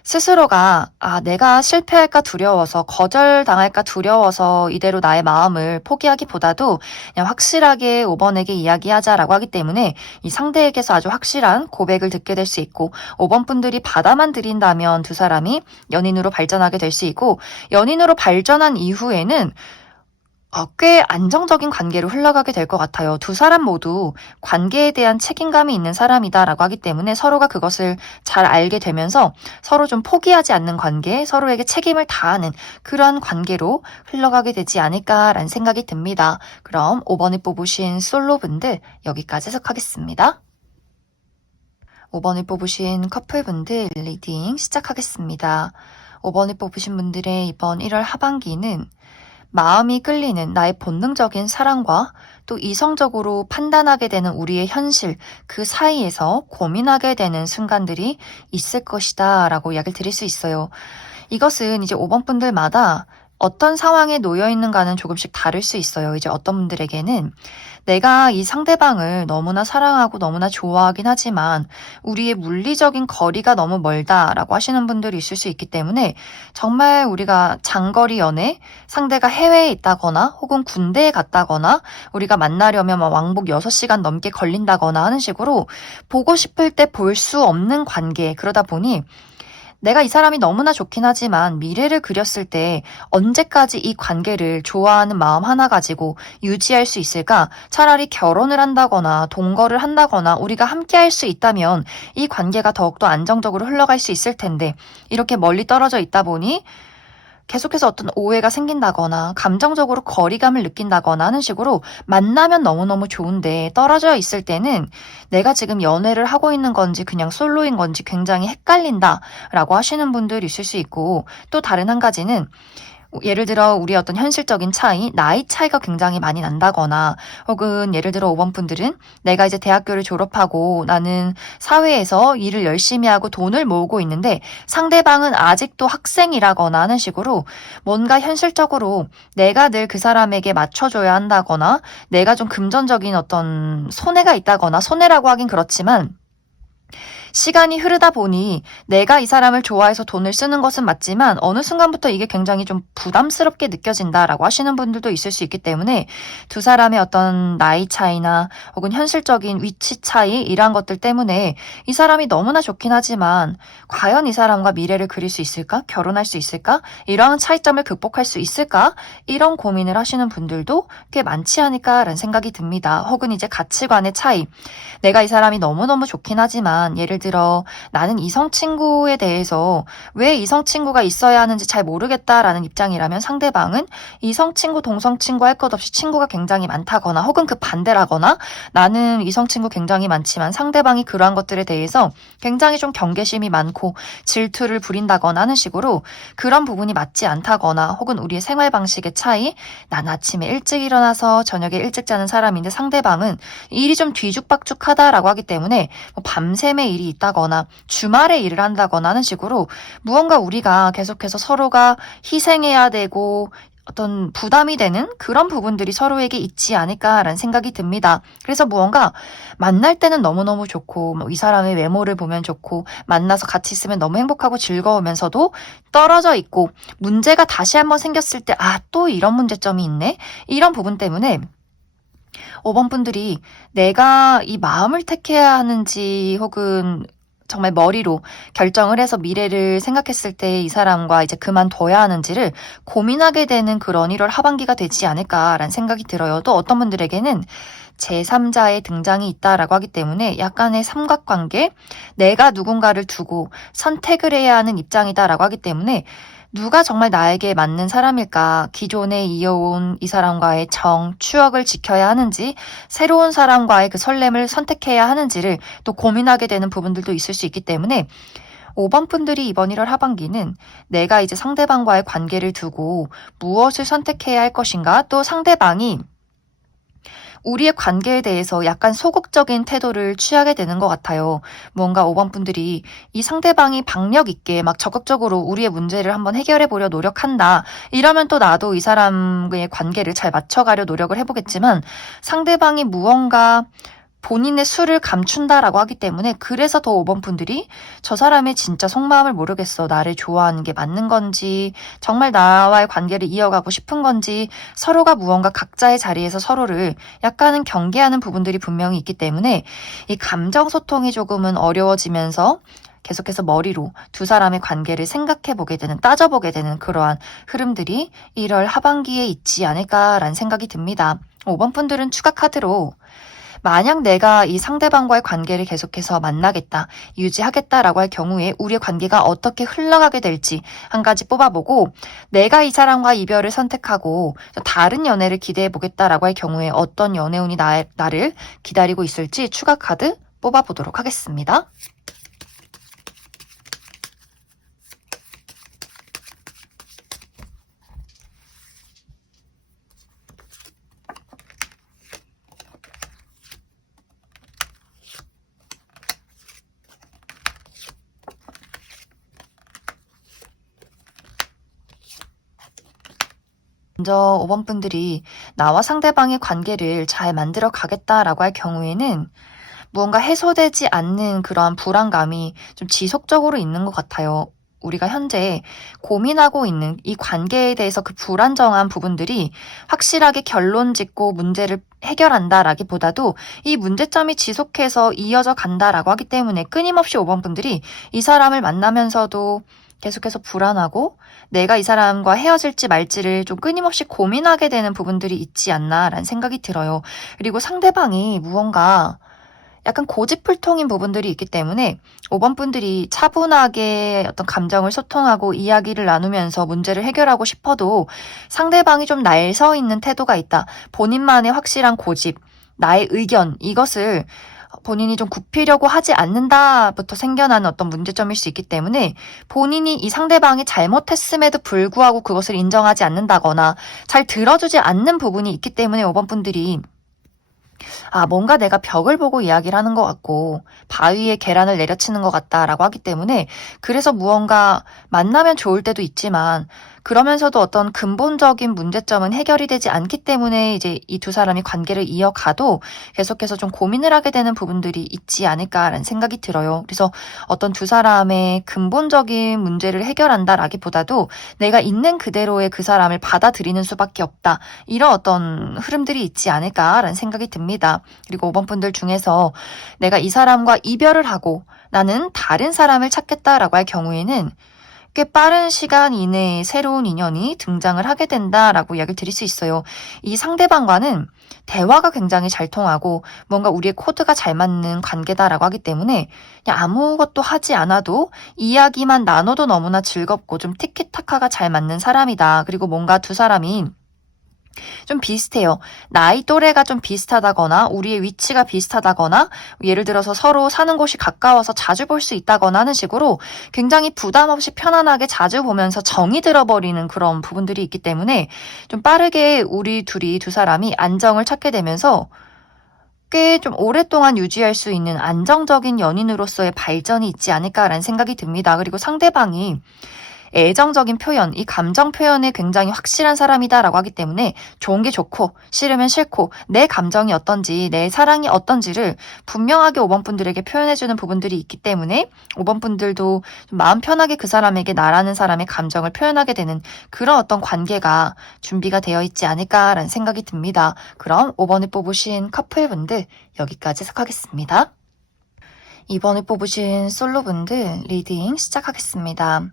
스스로가 내가 실패할까 두려워서 거절당할까 두려워서 이대로 나의 마음을 포기하기보다도 그냥 확실하게 5번에게 이야기하자라고 하기 때문에 이 상대에게서 아주 확실한 고백을 듣게 될 수 있고 5번 분들이 받아만 드린다면 두 사람이 연인으로 발전하게 될 수 있고 연인으로 발전한 이후에는 꽤 안정적인 관계로 흘러가게 될 것 같아요. 두 사람 모두 관계에 대한 책임감이 있는 사람이다라고 하기 때문에 서로가 그것을 잘 알게 되면서 서로 좀 포기하지 않는 관계, 서로에게 책임을 다하는 그러한 관계로 흘러가게 되지 않을까라는 생각이 듭니다. 그럼 5번을 뽑으신 솔로분들 여기까지 해석하겠습니다. 5번을 뽑으신 커플분들 리딩 시작하겠습니다. 5번을 뽑으신 분들의 이번 1월 하반기는 마음이 끌리는 나의 본능적인 사랑과 또 이성적으로 판단하게 되는 우리의 현실, 그 사이에서 고민하게 되는 순간들이 있을 것이다 라고 이야기를 드릴 수 있어요. 이것은 이제 5번 분들마다 어떤 상황에 놓여 있는가는 조금씩 다를 수 있어요. 이제 어떤 분들에게는 내가 이 상대방을 너무나 사랑하고 너무나 좋아하긴 하지만 우리의 물리적인 거리가 너무 멀다라고 하시는 분들이 있을 수 있기 때문에 정말 우리가 장거리 연애, 상대가 해외에 있다거나 혹은 군대에 갔다거나 우리가 만나려면 왕복 6시간 넘게 걸린다거나 하는 식으로 보고 싶을 때 볼 수 없는 관계, 그러다 보니 내가 이 사람이 너무나 좋긴 하지만 미래를 그렸을 때 언제까지 이 관계를 좋아하는 마음 하나 가지고 유지할 수 있을까? 차라리 결혼을 한다거나 동거를 한다거나 우리가 함께 할 수 있다면 이 관계가 더욱더 안정적으로 흘러갈 수 있을 텐데 이렇게 멀리 떨어져 있다 보니 계속해서 어떤 오해가 생긴다거나 감정적으로 거리감을 느낀다거나 하는 식으로 만나면 너무너무 좋은데 떨어져 있을 때는 내가 지금 연애를 하고 있는 건지 그냥 솔로인 건지 굉장히 헷갈린다라고 하시는 분들 있을 수 있고 또 다른 한 가지는 예를 들어 우리 어떤 현실적인 차이, 나이 차이가 굉장히 많이 난다거나 혹은 예를 들어 5번 분들은 내가 이제 대학교를 졸업하고 나는 사회에서 일을 열심히 하고 돈을 모으고 있는데 상대방은 아직도 학생이라거나 하는 식으로 뭔가 현실적으로 내가 늘 그 사람에게 맞춰줘야 한다거나 내가 좀 금전적인 어떤 손해가 있다거나 손해라고 하긴 그렇지만 시간이 흐르다 보니 내가 이 사람을 좋아해서 돈을 쓰는 것은 맞지만 어느 순간부터 이게 굉장히 좀 부담스럽게 느껴진다라고 하시는 분들도 있을 수 있기 때문에 두 사람의 어떤 나이 차이나 혹은 현실적인 위치 차이 이러한 것들 때문에 이 사람이 너무나 좋긴 하지만 과연 이 사람과 미래를 그릴 수 있을까? 결혼할 수 있을까? 이러한 차이점을 극복할 수 있을까? 이런 고민을 하시는 분들도 꽤 많지 않을까라는 생각이 듭니다. 혹은 이제 가치관의 차이. 내가 이 사람이 너무너무 좋긴 하지만 예를 들어 나는 이성 친구에 대해서 왜 이성 친구가 있어야 하는지 잘 모르겠다라는 입장이라면 상대방은 이성 친구, 동성 친구 할 것 없이 친구가 굉장히 많다거나 혹은 그 반대라거나 나는 이성 친구 굉장히 많지만 상대방이 그러한 것들에 대해서 굉장히 좀 경계심이 많고 질투를 부린다거나 하는 식으로 그런 부분이 맞지 않다거나 혹은 우리의 생활 방식의 차이 난 아침에 일찍 일어나서 저녁에 일찍 자는 사람인데 상대방은 일이 좀 뒤죽박죽하다라고 하기 때문에 뭐 밤샘에 일이 있다거나 주말에 일을 한다거나 하는 식으로 무언가 우리가 계속해서 서로가 희생해야 되고 어떤 부담이 되는 그런 부분들이 서로에게 있지 않을까라는 생각이 듭니다. 그래서 무언가 만날 때는 너무너무 좋고 뭐 이 사람의 외모를 보면 좋고 만나서 같이 있으면 너무 행복하고 즐거우면서도 떨어져 있고 문제가 다시 한번 생겼을 때 아, 또 이런 문제점이 있네? 이런 부분 때문에 5번 분들이 내가 이 마음을 택해야 하는지 혹은 정말 머리로 결정을 해서 미래를 생각했을 때 이 사람과 이제 그만둬야 하는지를 고민하게 되는 그런 1월 하반기가 되지 않을까라는 생각이 들어요. 또 어떤 분들에게는 제3자의 등장이 있다라고 하기 때문에 약간의 삼각관계, 내가 누군가를 두고 선택을 해야 하는 입장이다라고 하기 때문에 누가 정말 나에게 맞는 사람일까? 기존에 이어온 이 사람과의 정, 추억을 지켜야 하는지, 새로운 사람과의 그 설렘을 선택해야 하는지를 또 고민하게 되는 부분들도 있을 수 있기 때문에 5번 분들이 이번 1월 하반기는 내가 이제 상대방과의 관계를 두고 무엇을 선택해야 할 것인가? 또 상대방이 우리의 관계에 대해서 약간 소극적인 태도를 취하게 되는 것 같아요. 뭔가 5번 분들이 이 상대방이 박력 있게 막 적극적으로 우리의 문제를 한번 해결해 보려 노력한다. 이러면 또 나도 이 사람의 관계를 잘 맞춰가려 노력을 해보겠지만 상대방이 무언가 본인의 수를 감춘다라고 하기 때문에 그래서 더 5번 분들이 저 사람의 진짜 속마음을 모르겠어. 나를 좋아하는 게 맞는 건지 정말 나와의 관계를 이어가고 싶은 건지 서로가 무언가 각자의 자리에서 서로를 약간은 경계하는 부분들이 분명히 있기 때문에 이 감정 소통이 조금은 어려워지면서 계속해서 머리로 두 사람의 관계를 생각해보게 되는, 따져보게 되는 그러한 흐름들이 1월 하반기에 있지 않을까라는 생각이 듭니다. 5번 분들은 추가 카드로 만약 내가 이 상대방과의 관계를 계속해서 만나겠다, 유지하겠다라고 할 경우에 우리의 관계가 어떻게 흘러가게 될지 한 가지 뽑아보고 내가 이 사람과 이별을 선택하고 다른 연애를 기대해보겠다라고 할 경우에 어떤 연애운이 나를 기다리고 있을지 추가 카드 뽑아보도록 하겠습니다. 먼저 5번 분들이 나와 상대방의 관계를 잘 만들어 가겠다라고 할 경우에는 무언가 해소되지 않는 그러한 불안감이 좀 지속적으로 있는 것 같아요. 우리가 현재 고민하고 있는 이 관계에 대해서 그 불안정한 부분들이 확실하게 결론 짓고 문제를 해결한다라기보다도 이 문제점이 지속해서 이어져 간다라고 하기 때문에 끊임없이 5번 분들이 이 사람을 만나면서도 계속해서 불안하고 내가 이 사람과 헤어질지 말지를 좀 끊임없이 고민하게 되는 부분들이 있지 않나라는 생각이 들어요. 그리고 상대방이 무언가 약간 고집불통인 부분들이 있기 때문에 5번 분들이 차분하게 어떤 감정을 소통하고 이야기를 나누면서 문제를 해결하고 싶어도 상대방이 좀 날 서 있는 태도가 있다. 본인만의 확실한 고집, 나의 의견, 이것을 본인이 좀 굽히려고 하지 않는다부터 생겨나는 어떤 문제점일 수 있기 때문에 본인이 이 상대방이 잘못했음에도 불구하고 그것을 인정하지 않는다거나 잘 들어주지 않는 부분이 있기 때문에 5번 분들이 뭔가 내가 벽을 보고 이야기를 하는 것 같고 바위에 계란을 내려치는 것 같다라고 하기 때문에 그래서 무언가 만나면 좋을 때도 있지만 그러면서도 어떤 근본적인 문제점은 해결이 되지 않기 때문에 이제 이 두 사람이 관계를 이어가도 계속해서 좀 고민을 하게 되는 부분들이 있지 않을까라는 생각이 들어요. 그래서 어떤 두 사람의 근본적인 문제를 해결한다라기보다도 내가 있는 그대로의 그 사람을 받아들이는 수밖에 없다. 이런 어떤 흐름들이 있지 않을까라는 생각이 듭니다. 그리고 5번 분들 중에서 내가 이 사람과 이별을 하고 나는 다른 사람을 찾겠다라고 할 경우에는 꽤 빠른 시간 이내에 새로운 인연이 등장을 하게 된다라고 이야기를 드릴 수 있어요. 이 상대방과는 대화가 굉장히 잘 통하고 뭔가 우리의 코드가 잘 맞는 관계다라고 하기 때문에 그냥 아무것도 하지 않아도 이야기만 나눠도 너무나 즐겁고 좀 티키타카가 잘 맞는 사람이다. 그리고 뭔가 두 사람이 좀 비슷해요. 나이 또래가 좀 비슷하다거나 우리의 위치가 비슷하다거나 예를 들어서 서로 사는 곳이 가까워서 자주 볼 수 있다거나 하는 식으로 굉장히 부담 없이 편안하게 자주 보면서 정이 들어버리는 그런 부분들이 있기 때문에 좀 빠르게 우리 둘이 두 사람이 안정을 찾게 되면서 꽤 좀 오랫동안 유지할 수 있는 안정적인 연인으로서의 발전이 있지 않을까라는 생각이 듭니다. 그리고 상대방이 애정적인 표현, 이 감정 표현에 굉장히 확실한 사람이다라고 하기 때문에 좋은 게 좋고 싫으면 싫고 내 감정이 어떤지 내 사랑이 어떤지를 분명하게 5번 분들에게 표현해주는 부분들이 있기 때문에 5번 분들도 좀 마음 편하게 그 사람에게 나라는 사람의 감정을 표현하게 되는 그런 어떤 관계가 준비가 되어 있지 않을까라는 생각이 듭니다. 그럼 5번을 뽑으신 커플분들 여기까지 해석하겠습니다. 2번을 뽑으신 솔로분들 리딩 시작하겠습니다.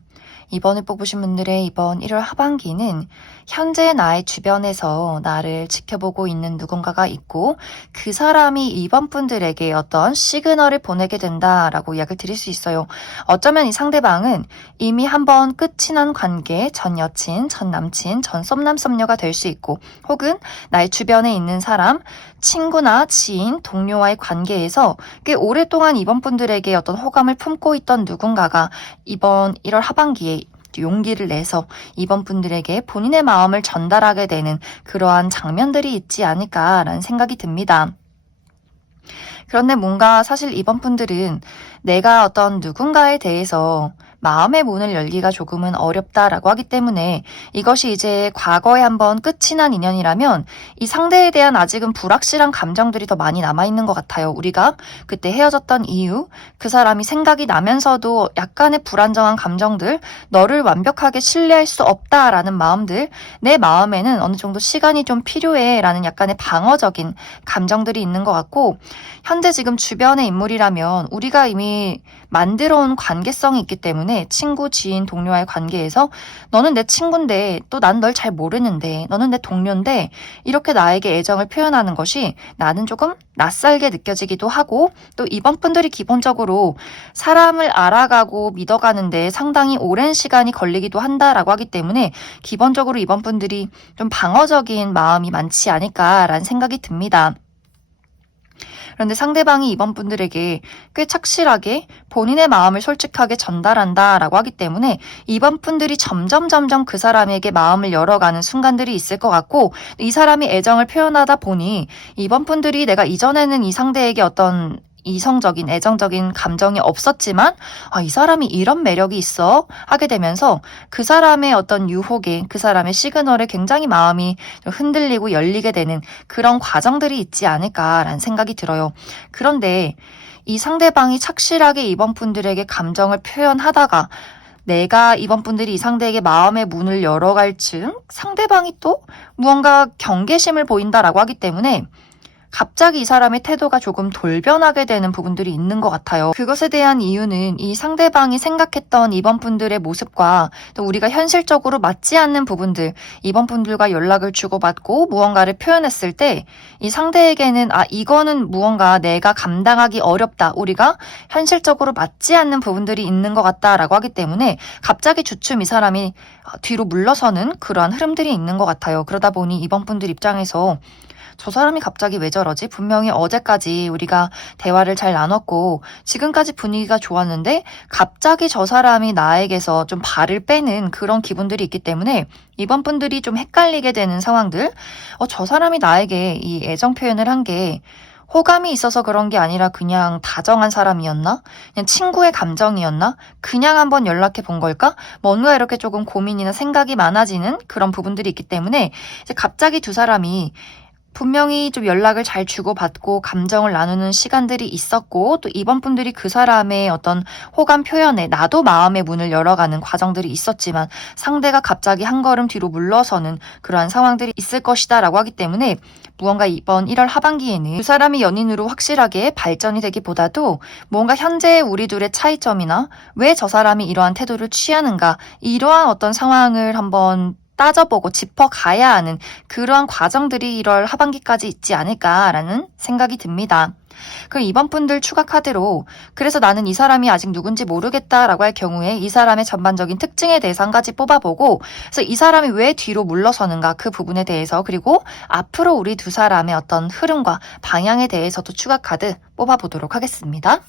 2번을 뽑으신 분들의 이번 1월 하반기는 현재 나의 주변에서 나를 지켜보고 있는 누군가가 있고 그 사람이 2번 분들에게 어떤 시그널을 보내게 된다라고 이야기를 드릴 수 있어요. 어쩌면 이 상대방은 이미 한번 끝이 난 관계, 전 여친, 전 남친, 전 썸남 썸녀가 될 수 있고 혹은 나의 주변에 있는 사람, 친구나 지인, 동료와의 관계에서 꽤 오랫동안 2번 분들에게 어떤 호감을 품고 있던 누군가가 이번 1월 하반기에 용기를 내서 2번 분들에게 본인의 마음을 전달하게 되는 그러한 장면들이 있지 않을까라는 생각이 듭니다. 그런데 뭔가 사실 2번 분들은 내가 어떤 누군가에 대해서 마음의 문을 열기가 조금은 어렵다라고 하기 때문에 이것이 이제 과거에 한번 끝이 난 인연이라면 이 상대에 대한 아직은 불확실한 감정들이 더 많이 남아있는 것 같아요. 우리가 그때 헤어졌던 이유, 그 사람이 생각이 나면서도 약간의 불안정한 감정들, 너를 완벽하게 신뢰할 수 없다라는 마음들, 내 마음에는 어느 정도 시간이 좀 필요해라는 약간의 방어적인 감정들이 있는 것 같고 현재 지금 주변의 인물이라면 우리가 이미 만들어온 관계성이 있기 때문에 친구, 지인, 동료와의 관계에서 너는 내 친구인데 또 난 널 잘 모르는데 너는 내 동료인데 이렇게 나에게 애정을 표현하는 것이 나는 조금 낯설게 느껴지기도 하고 또 이번 분들이 기본적으로 사람을 알아가고 믿어가는데 상당히 오랜 시간이 걸리기도 한다라고 하기 때문에 기본적으로 이번 분들이 좀 방어적인 마음이 많지 않을까라는 생각이 듭니다. 그런데 상대방이 이번 분들에게 꽤 착실하게 본인의 마음을 솔직하게 전달한다라고 하기 때문에 이번 분들이 점점 그 사람에게 마음을 열어가는 순간들이 있을 것 같고 이 사람이 애정을 표현하다 보니 이번 분들이 내가 이전에는 이 상대에게 어떤 이성적인 애정적인 감정이 없었지만 이 사람이 이런 매력이 있어 하게 되면서 그 사람의 어떤 유혹에 그 사람의 시그널에 굉장히 마음이 흔들리고 열리게 되는 그런 과정들이 있지 않을까라는 생각이 들어요. 그런데 이 상대방이 착실하게 이번 분들에게 감정을 표현하다가 내가 이번 분들이 이 상대에게 마음의 문을 열어갈 즈음 상대방이 또 무언가 경계심을 보인다라고 하기 때문에 갑자기 이 사람의 태도가 조금 돌변하게 되는 부분들이 있는 것 같아요. 그것에 대한 이유는 이 상대방이 생각했던 이번 분들의 모습과 또 우리가 현실적으로 맞지 않는 부분들, 이번 분들과 연락을 주고받고 무언가를 표현했을 때 이 상대에게는 이거는 무언가 내가 감당하기 어렵다. 우리가 현실적으로 맞지 않는 부분들이 있는 것 같다라고 하기 때문에 갑자기 주춤 이 사람이 뒤로 물러서는 그러한 흐름들이 있는 것 같아요. 그러다 보니 이번 분들 입장에서 저 사람이 갑자기 왜 저러지? 분명히 어제까지 우리가 대화를 잘 나눴고 지금까지 분위기가 좋았는데 갑자기 저 사람이 나에게서 좀 발을 빼는 그런 기분들이 있기 때문에 이번 분들이 좀 헷갈리게 되는 상황들. 저 사람이 나에게 이 애정 표현을 한 게 호감이 있어서 그런 게 아니라 그냥 다정한 사람이었나? 그냥 친구의 감정이었나? 그냥 한번 연락해 본 걸까? 뭔가 이렇게 조금 고민이나 생각이 많아지는 그런 부분들이 있기 때문에 이제 갑자기 두 사람이 분명히 좀 연락을 잘 주고받고 감정을 나누는 시간들이 있었고 또 이번 분들이 그 사람의 어떤 호감 표현에 나도 마음의 문을 열어가는 과정들이 있었지만 상대가 갑자기 한 걸음 뒤로 물러서는 그러한 상황들이 있을 것이다 라고 하기 때문에 무언가 이번 1월 하반기에는 두 사람이 연인으로 확실하게 발전이 되기보다도 뭔가 현재의 우리 둘의 차이점이나 왜 저 사람이 이러한 태도를 취하는가 이러한 어떤 상황을 한번 따져보고 짚어가야 하는 그러한 과정들이 1월 하반기까지 있지 않을까라는 생각이 듭니다. 그럼 이번 분들 추가 카드로 그래서 나는 이 사람이 아직 누군지 모르겠다라고 할 경우에 이 사람의 전반적인 특징에 대해서 한 가지 뽑아보고 그래서 이 사람이 왜 뒤로 물러서는가 그 부분에 대해서 그리고 앞으로 우리 두 사람의 어떤 흐름과 방향에 대해서도 추가 카드 뽑아보도록 하겠습니다.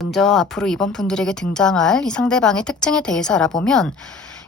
먼저 앞으로 이번 분들에게 등장할 이 상대방의 특징에 대해서 알아보면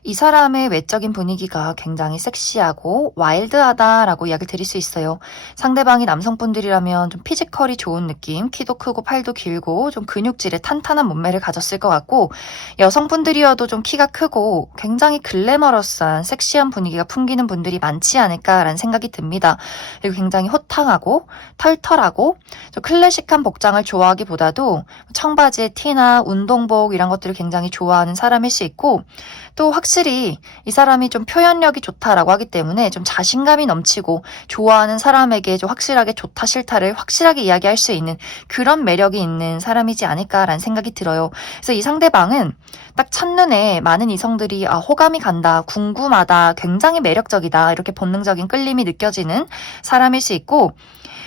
이 사람의 외적인 분위기가 굉장히 섹시하고 와일드하다라고 이야기를 드릴 수 있어요. 상대방이 남성분들이라면 좀 피지컬이 좋은 느낌, 키도 크고 팔도 길고 좀 근육질의 탄탄한 몸매를 가졌을 것 같고 여성분들이어도 좀 키가 크고 굉장히 글래머러스한 섹시한 분위기가 풍기는 분들이 많지 않을까라는 생각이 듭니다. 그리고 굉장히 호탕하고 털털하고 좀 클래식한 복장을 좋아하기보다도 청바지에 티나 운동복 이런 것들을 굉장히 좋아하는 사람일 수 있고 또 확실히 이 사람이 좀 표현력이 좋다라고 하기 때문에 좀 자신감이 넘치고 좋아하는 사람에게 좀 확실하게 좋다 싫다를 확실하게 이야기할 수 있는 그런 매력이 있는 사람이지 않을까라는 생각이 들어요. 그래서 이 상대방은 딱 첫눈에 많은 이성들이 호감이 간다, 궁금하다, 굉장히 매력적이다 이렇게 본능적인 끌림이 느껴지는 사람일 수 있고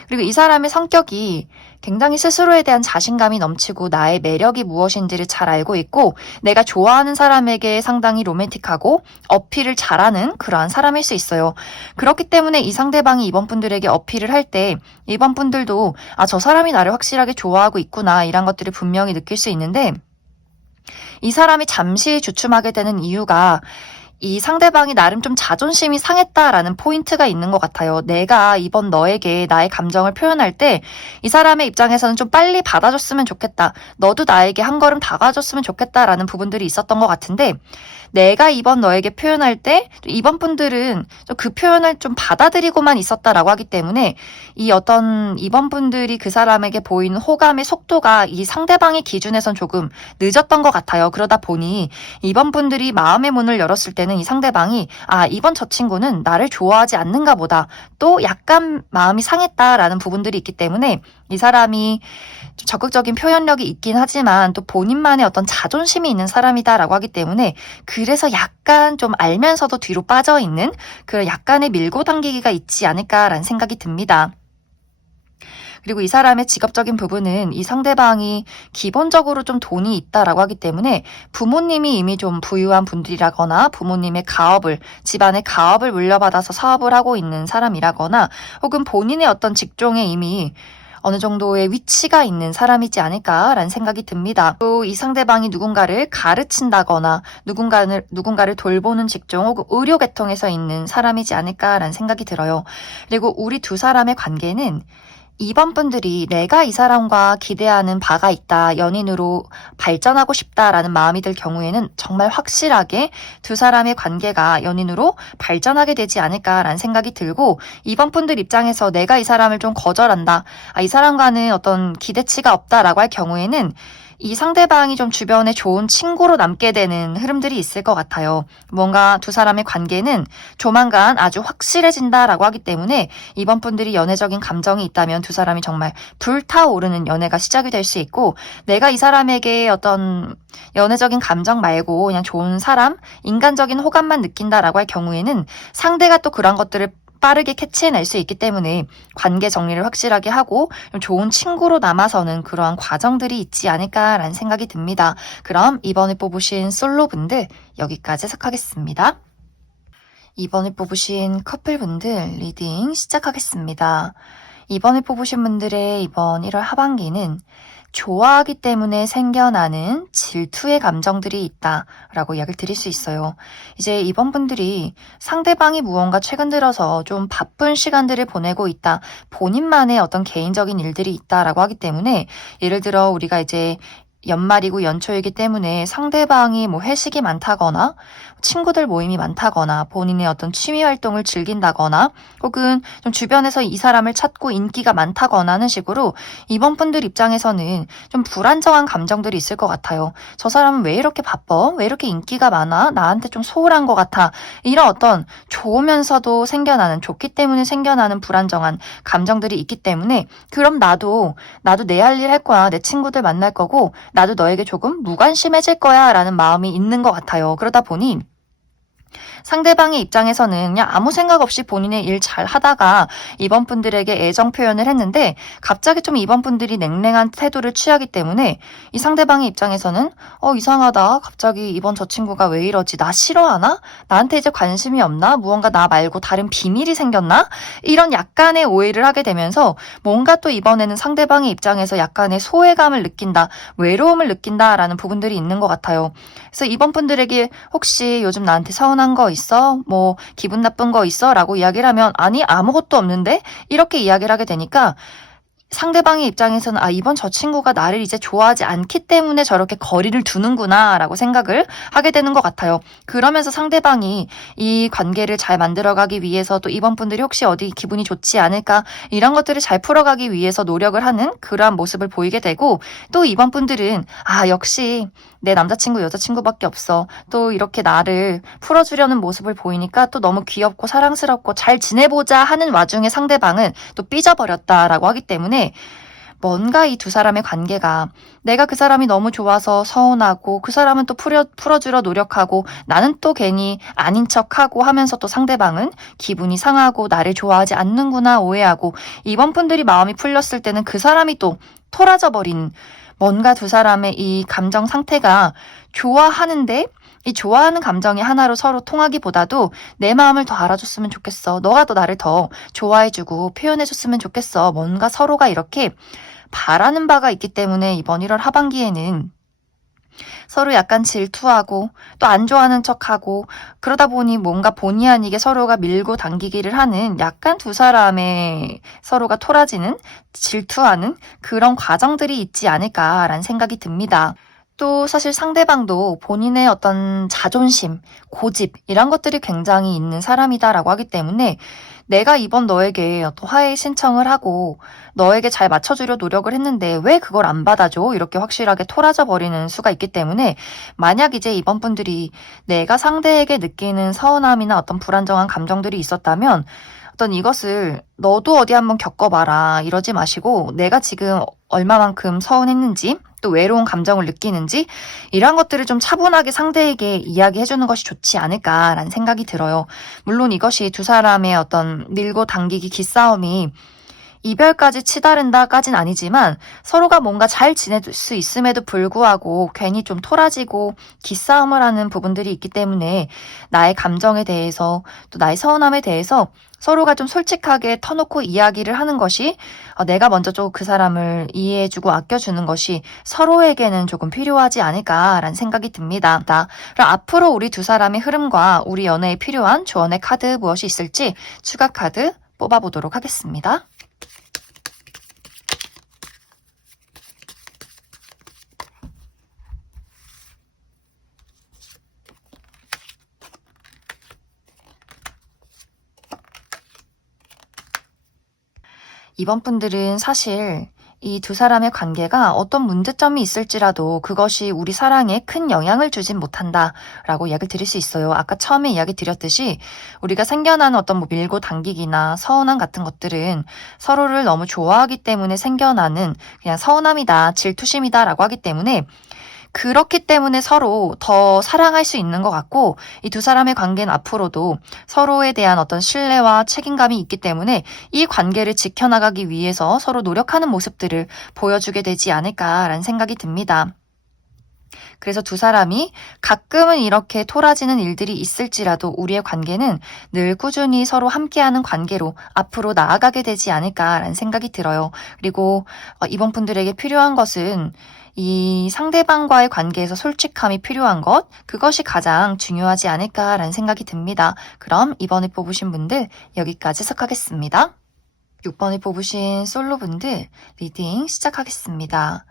그리고 이 사람의 성격이 굉장히 스스로에 대한 자신감이 넘치고 나의 매력이 무엇인지를 잘 알고 있고 내가 좋아하는 사람에게 상당히 로맨틱하고 어필을 잘하는 그러한 사람일 수 있어요. 그렇기 때문에 이 상대방이 이번 분들에게 어필을 할 때 이번 분들도 저 사람이 나를 확실하게 좋아하고 있구나 이런 것들을 분명히 느낄 수 있는데 이 사람이 잠시 주춤하게 되는 이유가 이 상대방이 나름 좀 자존심이 상했다라는 포인트가 있는 것 같아요. 내가 이번 너에게 나의 감정을 표현할 때 이 사람의 입장에서는 좀 빨리 받아줬으면 좋겠다. 너도 나에게 한 걸음 다가줬으면 좋겠다라는 부분들이 있었던 것 같은데 내가 이번 너에게 표현할 때 이번 분들은 그 표현을 좀 받아들이고만 있었다라고 하기 때문에 이 어떤 이번 분들이 그 사람에게 보이는 호감의 속도가 이 상대방의 기준에선 조금 늦었던 것 같아요. 그러다 보니 이번 분들이 마음의 문을 열었을 때는 이 상대방이 이번 저 친구는 나를 좋아하지 않는가 보다 또 약간 마음이 상했다라는 부분들이 있기 때문에 이 사람이 좀 적극적인 표현력이 있긴 하지만 또 본인만의 어떤 자존심이 있는 사람이다라고 하기 때문에 그래서 약간 좀 알면서도 뒤로 빠져있는 그런 약간의 밀고 당기기가 있지 않을까라는 생각이 듭니다. 그리고 이 사람의 직업적인 부분은 이 상대방이 기본적으로 좀 돈이 있다라고 하기 때문에 부모님이 이미 좀 부유한 분들이라거나 부모님의 가업을 집안의 가업을 물려받아서 사업을 하고 있는 사람이라거나 혹은 본인의 어떤 직종에 이미 어느 정도의 위치가 있는 사람이지 않을까라는 생각이 듭니다. 또 이 상대방이 누군가를 가르친다거나 누군가를 돌보는 직종 혹은 의료 계통에서 있는 사람이지 않을까라는 생각이 들어요. 그리고 우리 두 사람의 관계는 이번 분들이 내가 이 사람과 기대하는 바가 있다, 연인으로 발전하고 싶다라는 마음이 들 경우에는 정말 확실하게 두 사람의 관계가 연인으로 발전하게 되지 않을까라는 생각이 들고, 이번 분들 입장에서 내가 이 사람을 좀 거절한다, 이 사람과는 어떤 기대치가 없다라고 할 경우에는 이 상대방이 좀 주변에 좋은 친구로 남게 되는 흐름들이 있을 것 같아요. 뭔가 두 사람의 관계는 조만간 아주 확실해진다라고 하기 때문에 이번 분들이 연애적인 감정이 있다면 두 사람이 정말 불타오르는 연애가 시작이 될 수 있고, 내가 이 사람에게 어떤 연애적인 감정 말고 그냥 좋은 사람, 인간적인 호감만 느낀다라고 할 경우에는 상대가 또 그런 것들을 빠르게 캐치해낼 수 있기 때문에 관계 정리를 확실하게 하고 좀 좋은 친구로 남아서는 그러한 과정들이 있지 않을까라는 생각이 듭니다. 그럼 이번에 뽑으신 솔로분들 여기까지 해석하겠습니다. 이번에 뽑으신 커플분들 리딩 시작하겠습니다. 이번에 뽑으신 분들의 이번 1월 하반기는 좋아하기 때문에 생겨나는 질투의 감정들이 있다라고 이야기를 드릴 수 있어요. 이제 이번 분들이 상대방이 무언가 최근 들어서 좀 바쁜 시간들을 보내고 있다, 본인만의 어떤 개인적인 일들이 있다라고 하기 때문에, 예를 들어 우리가 이제 연말이고 연초이기 때문에 상대방이 뭐 회식이 많다거나 친구들 모임이 많다거나 본인의 어떤 취미 활동을 즐긴다거나 혹은 좀 주변에서 이 사람을 찾고 인기가 많다거나 하는 식으로 이번 분들 입장에서는 좀 불안정한 감정들이 있을 것 같아요. 저 사람은 왜 이렇게 바빠? 왜 이렇게 인기가 많아? 나한테 좀 소홀한 것 같아. 이런 어떤 좋으면서도 생겨나는, 좋기 때문에 생겨나는 불안정한 감정들이 있기 때문에, 그럼 나도 내 할 일 할 거야. 내 친구들 만날 거고 나도 너에게 조금 무관심해질 거야 라는 마음이 있는 것 같아요. 그러다 보니 상대방의 입장에서는 그냥 아무 생각 없이 본인의 일 잘 하다가 이번 분들에게 애정 표현을 했는데 갑자기 좀 이번 분들이 냉랭한 태도를 취하기 때문에 이 상대방의 입장에서는 이상하다. 갑자기 이번 저 친구가 왜 이러지? 나 싫어하나? 나한테 이제 관심이 없나? 무언가 나 말고 다른 비밀이 생겼나? 이런 약간의 오해를 하게 되면서 뭔가 또 이번에는 상대방의 입장에서 약간의 소외감을 느낀다, 외로움을 느낀다라는 부분들이 있는 것 같아요. 그래서 이번 분들에게 혹시 요즘 나한테 서운한 거 있어? 뭐 기분 나쁜 거 있어? 라고 이야기를 하면 아니 아무것도 없는데? 이렇게 이야기를 하게 되니까 상대방의 입장에서는 이번 저 친구가 나를 이제 좋아하지 않기 때문에 저렇게 거리를 두는구나 라고 생각을 하게 되는 것 같아요. 그러면서 상대방이 이 관계를 잘 만들어가기 위해서 또 이번 분들이 혹시 어디 기분이 좋지 않을까, 이런 것들을 잘 풀어가기 위해서 노력을 하는 그러한 모습을 보이게 되고, 또 이번 분들은 역시 내 남자친구 여자친구밖에 없어, 또 이렇게 나를 풀어주려는 모습을 보이니까 또 너무 귀엽고 사랑스럽고 잘 지내보자 하는 와중에 상대방은 또 삐져버렸다라고 하기 때문에 뭔가 이 두 사람의 관계가, 내가 그 사람이 너무 좋아서 서운하고 그 사람은 또 풀어주려 노력하고 나는 또 괜히 아닌 척하고 하면서 또 상대방은 기분이 상하고 나를 좋아하지 않는구나 오해하고, 이번 분들이 마음이 풀렸을 때는 그 사람이 또 토라져 버린, 뭔가 두 사람의 이 감정 상태가 좋아하는데 이 좋아하는 감정이 하나로 서로 통하기보다도 내 마음을 더 알아줬으면 좋겠어. 너가 더 나를 더 좋아해주고 표현해줬으면 좋겠어. 뭔가 서로가 이렇게 바라는 바가 있기 때문에 이번 1월 하반기에는 서로 약간 질투하고 또 안 좋아하는 척하고, 그러다 보니 뭔가 본의 아니게 서로가 밀고 당기기를 하는, 약간 두 사람의 서로가 토라지는, 질투하는 그런 과정들이 있지 않을까라는 생각이 듭니다. 또 사실 상대방도 본인의 어떤 자존심, 고집 이런 것들이 굉장히 있는 사람이다라고 하기 때문에 내가 이번 너에게 어떤 화해 신청을 하고 너에게 잘 맞춰주려 노력을 했는데 왜 그걸 안 받아줘? 이렇게 확실하게 토라져 버리는 수가 있기 때문에, 만약 이제 이번 분들이 내가 상대에게 느끼는 서운함이나 어떤 불안정한 감정들이 있었다면 어떤 이것을 너도 어디 한번 겪어봐라 이러지 마시고, 내가 지금 얼마만큼 서운했는지 또 외로운 감정을 느끼는지 이러한 것들을 좀 차분하게 상대에게 이야기해주는 것이 좋지 않을까라는 생각이 들어요. 물론 이것이 두 사람의 어떤 밀고 당기기 기싸움이 이별까지 치다른다까진 아니지만 서로가 뭔가 잘 지낼 수 있음에도 불구하고 괜히 좀 토라지고 기싸움을 하는 부분들이 있기 때문에 나의 감정에 대해서 또 나의 서운함에 대해서 서로가 좀 솔직하게 터놓고 이야기를 하는 것이 내가 먼저 좀 그 사람을 이해해주고 아껴주는 것이 서로에게는 조금 필요하지 않을까라는 생각이 듭니다. 그럼 앞으로 우리 두 사람의 흐름과 우리 연애에 필요한 조언의 카드 무엇이 있을지 추가 카드 뽑아보도록 하겠습니다. 이번 분들은 사실 이 두 사람의 관계가 어떤 문제점이 있을지라도 그것이 우리 사랑에 큰 영향을 주진 못한다라고 이야기를 드릴 수 있어요. 아까 처음에 이야기 드렸듯이 우리가 생겨나는 어떤 뭐 밀고 당기기나 서운함 같은 것들은 서로를 너무 좋아하기 때문에 생겨나는 그냥 서운함이다, 질투심이다라고 하기 때문에 그렇기 때문에 서로 더 사랑할 수 있는 것 같고 이 두 사람의 관계는 앞으로도 서로에 대한 어떤 신뢰와 책임감이 있기 때문에 이 관계를 지켜나가기 위해서 서로 노력하는 모습들을 보여주게 되지 않을까라는 생각이 듭니다. 그래서 두 사람이 가끔은 이렇게 토라지는 일들이 있을지라도 우리의 관계는 늘 꾸준히 서로 함께하는 관계로 앞으로 나아가게 되지 않을까라는 생각이 들어요. 그리고 이번 분들에게 필요한 것은 이 상대방과의 관계에서 솔직함이 필요한 것, 그것이 가장 중요하지 않을까라는 생각이 듭니다. 그럼 이번에 뽑으신 분들 여기까지 해석하겠습니다. 6번을 뽑으신 솔로분들 리딩 시작하겠습니다.